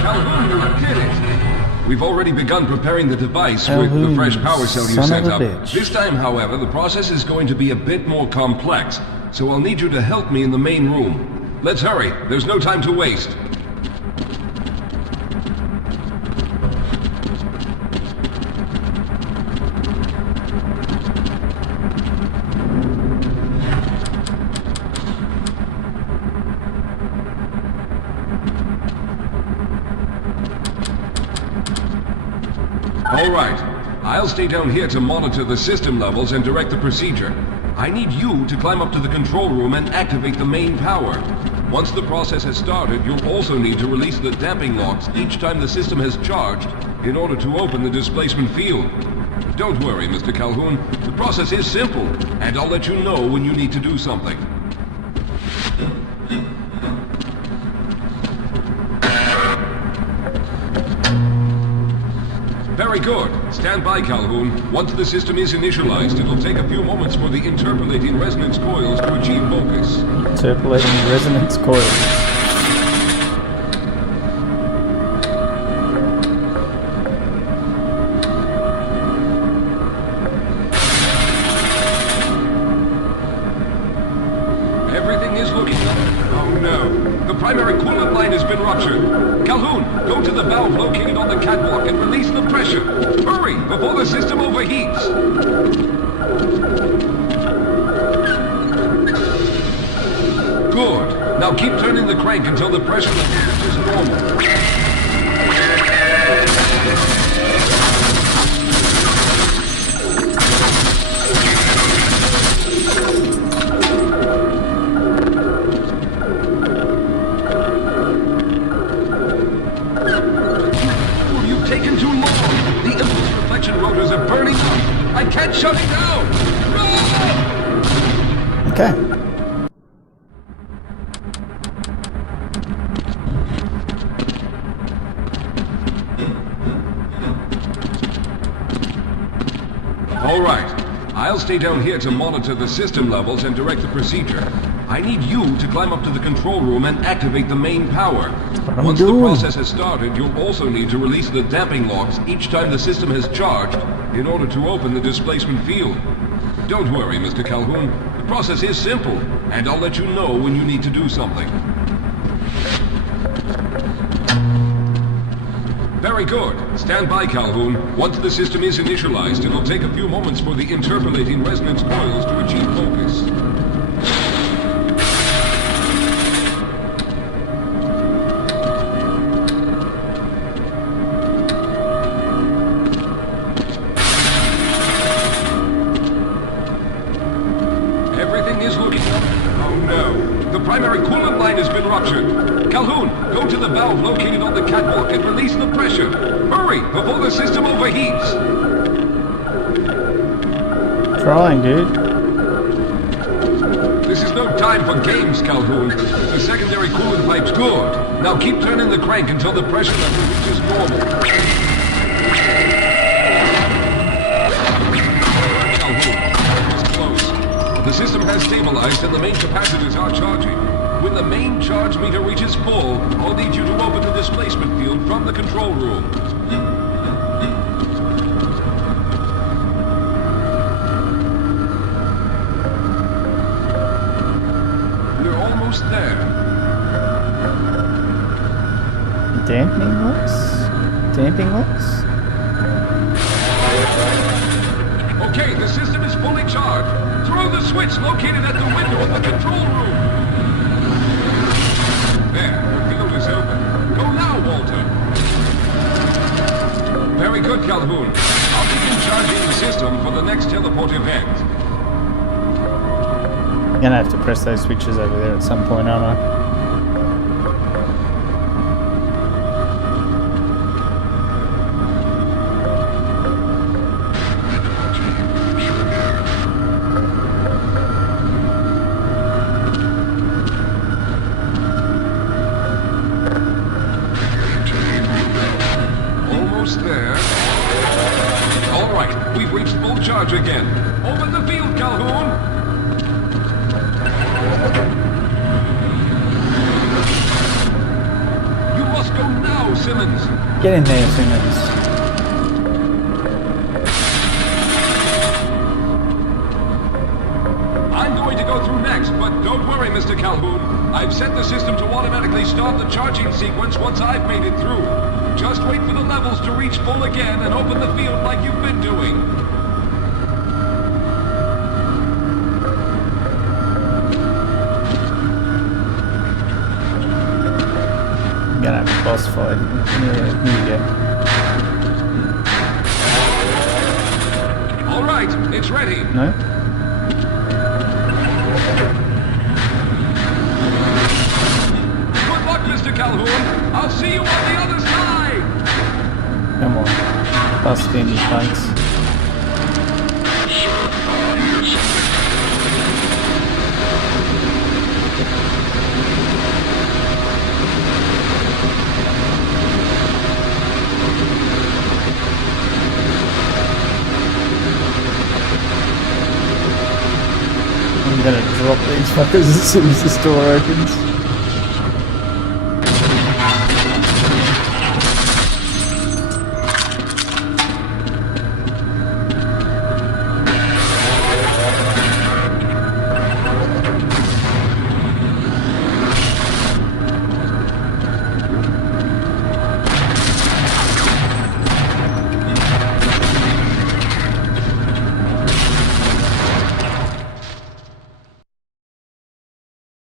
Calhoun, you did it! We've already begun preparing the device with the fresh power cell you set up. This time, however, the process is going to be a bit more complex, so I'll need you to help me in the main room. Let's hurry, there's no time to waste. All right. I'll stay down here to monitor the system levels and direct the procedure. I need you to climb up to the control room and activate the main power. Once the process has started, you'll also need to release the damping locks each time the system has charged in order to open the displacement field. Don't worry, Mr. Calhoun. The process is simple, and I'll let you know when you need to do something. Very good. Stand by, Calhoun. Once the system is initialized, it'll take a few moments for the interpolating resonance coils to achieve focus. Interpolating resonance coils. Everything is looking up. Oh no. The primary coolant line has been ruptured. Calhoun, go to the valve located on the catwalk and release the pressure. Hurry, before the system overheats. Good. Now keep turning the crank until the pressure level is normal. Rotors are burning up. I can't shut it down. No! Okay. All right. I'll stay down here to monitor the system levels and direct the procedure. I need you to climb up to the control room and activate the main power. Once the process has started, you'll also need to release the damping locks each time the system has charged in order to open the displacement field. Don't worry, Mr. Calhoun. The process is simple, and I'll let you know when you need to do something. Very good. Stand by, Calhoun. Once the system is initialized, it'll take a few moments for the interpolating resonance coils to achieve focus. Primary coolant line has been ruptured. Calhoun, go to the valve located on the catwalk and release the pressure. Hurry, before the system overheats. Trying, dude. This is no time for games, Calhoun. The secondary coolant pipe's good. Now keep turning the crank until the pressure level reaches normal. Calhoun, it's close. The system has stabilized and the main capacitors are charging. When the main charge meter reaches full, I'll need you to open the displacement field from the control room. We're almost there. Damping locks? Damping locks? Okay, the system is fully charged. Throw the switch located at the window of the control room. There, the field is open. Go now, Walter. Very good, Calhoun. I'll begin charging the system for the next teleport event. I'm gonna have to press those switches over there at some point, aren't I? almost there. All right, we've reached full charge again. Open the field, Calhoun. You must go now, Simmons. Get in there, Simmons. I'm going to go through next, but don't worry, Mr. Calhoun. I've set the system to automatically start the charging sequence once I've made it through. Just wait for the levels to reach full again and open the field like you've been doing. I'm gonna have a boss fight. Yeah, here you go. All right, it's ready. No? Good luck, Mr. Calhoun. I'll see you on the other side. Come on. Bust in, you punks. I'm gonna drop these fuckers as soon as this door opens.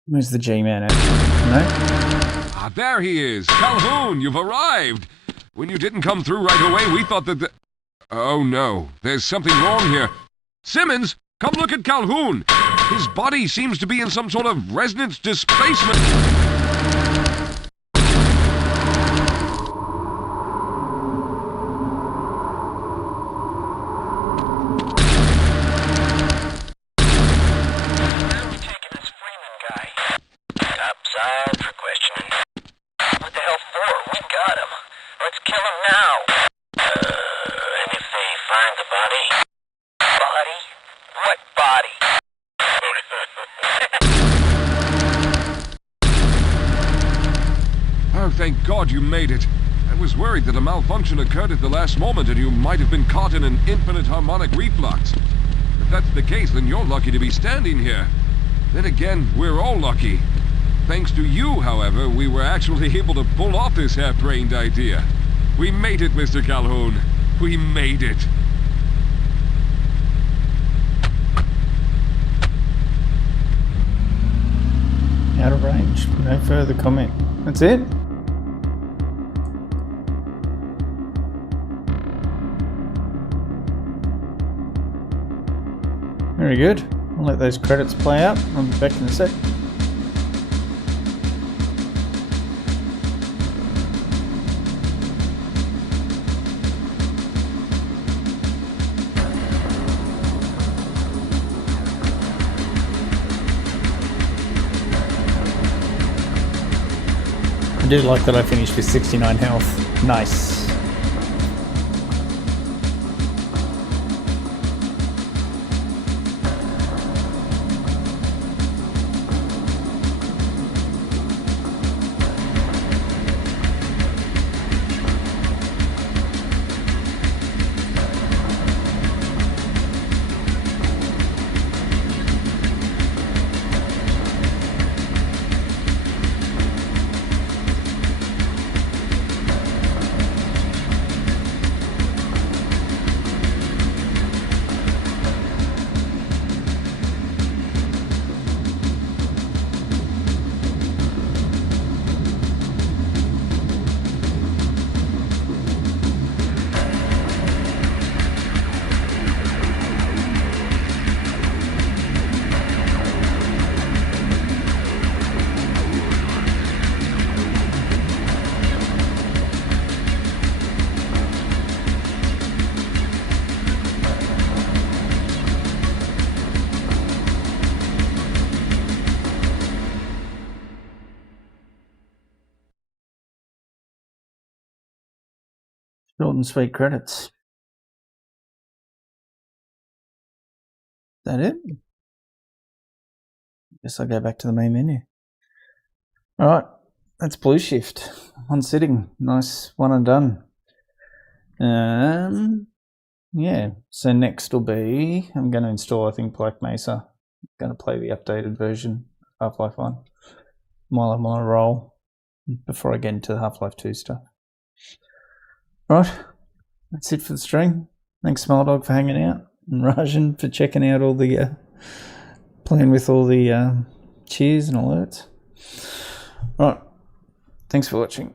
Where's the G-Man at? No? Ah, there he is. Calhoun, you've arrived. When you didn't come through right away, we thought that Oh no, there's something wrong here. Simmons, come look at Calhoun. His body seems to be in some sort of resonance displacement. Upside for questioning. What the hell for? We got him. Let's kill him now. And if they find the body? Body? What body? Oh, thank God you made it. I was worried that a malfunction occurred at the last moment and you might have been caught in an infinite harmonic reflux. If that's the case, then you're lucky to be standing here. Then again, we're all lucky. Thanks to you, however, we were actually able to pull off this harebrained idea. We made it, Mr. Calhoun. We made it. Out of range. No further comment. That's it? Very good. I'll let those credits play out. I'll be back in a sec. I do like that I finished with 69 health. Nice. Short and sweet credits. Is that it? Guess I'll go back to the main menu. Alright, that's Blue Shift. One sitting. Nice one and done. Yeah, so next will be, I'm going to install, I think, Black Mesa. I'm going to play the updated version of Half-Life 1 while I'm on a roll before I get into the Half-Life 2 stuff. Right, that's it for the stream. Thanks, Small Dog, for hanging out, and Rajan for checking out all the, playing with all the cheers and alerts. Right, thanks for watching.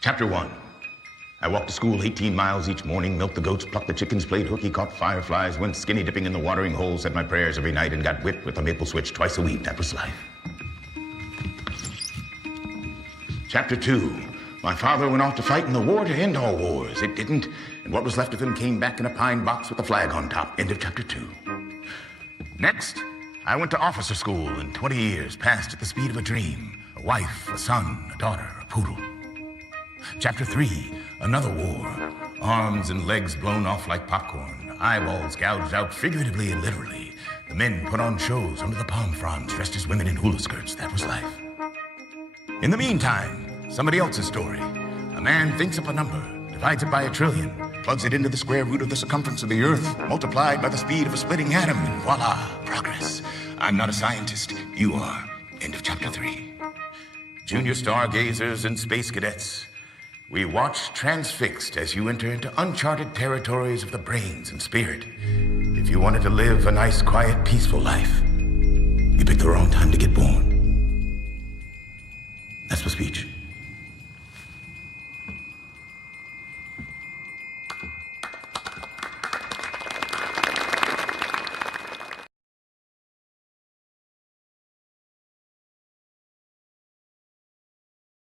Chapter 1. I walked to school 18 miles each morning, milked the goats, plucked the chickens, played hooky, caught fireflies, went skinny dipping in the watering hole, said my prayers every night, and got whipped with a maple switch twice a week. That was life. Chapter 2. My father went off to fight in the war to end all wars. It didn't, and what was left of him came back in a pine box with a flag on top. End of Chapter 2. Next, I went to officer school, and 20 years passed at the speed of a dream. A wife, a son, a daughter, a poodle. Chapter 3, another war. Arms and legs blown off like popcorn. Eyeballs gouged out figuratively and literally. The men put on shows under the palm fronds, dressed as women in hula skirts. That was life. In the meantime, somebody else's story. A man thinks up a number, divides it by 1 trillion, plugs it into the square root of the circumference of the Earth, multiplied by the speed of a splitting atom, and voila, progress. I'm not a scientist. You are. End of Chapter 3. Junior stargazers and space cadets. We watch transfixed as you enter into uncharted territories of the brains and spirit. If you wanted to live a nice, quiet, peaceful life, you picked the wrong time to get born. That's my speech.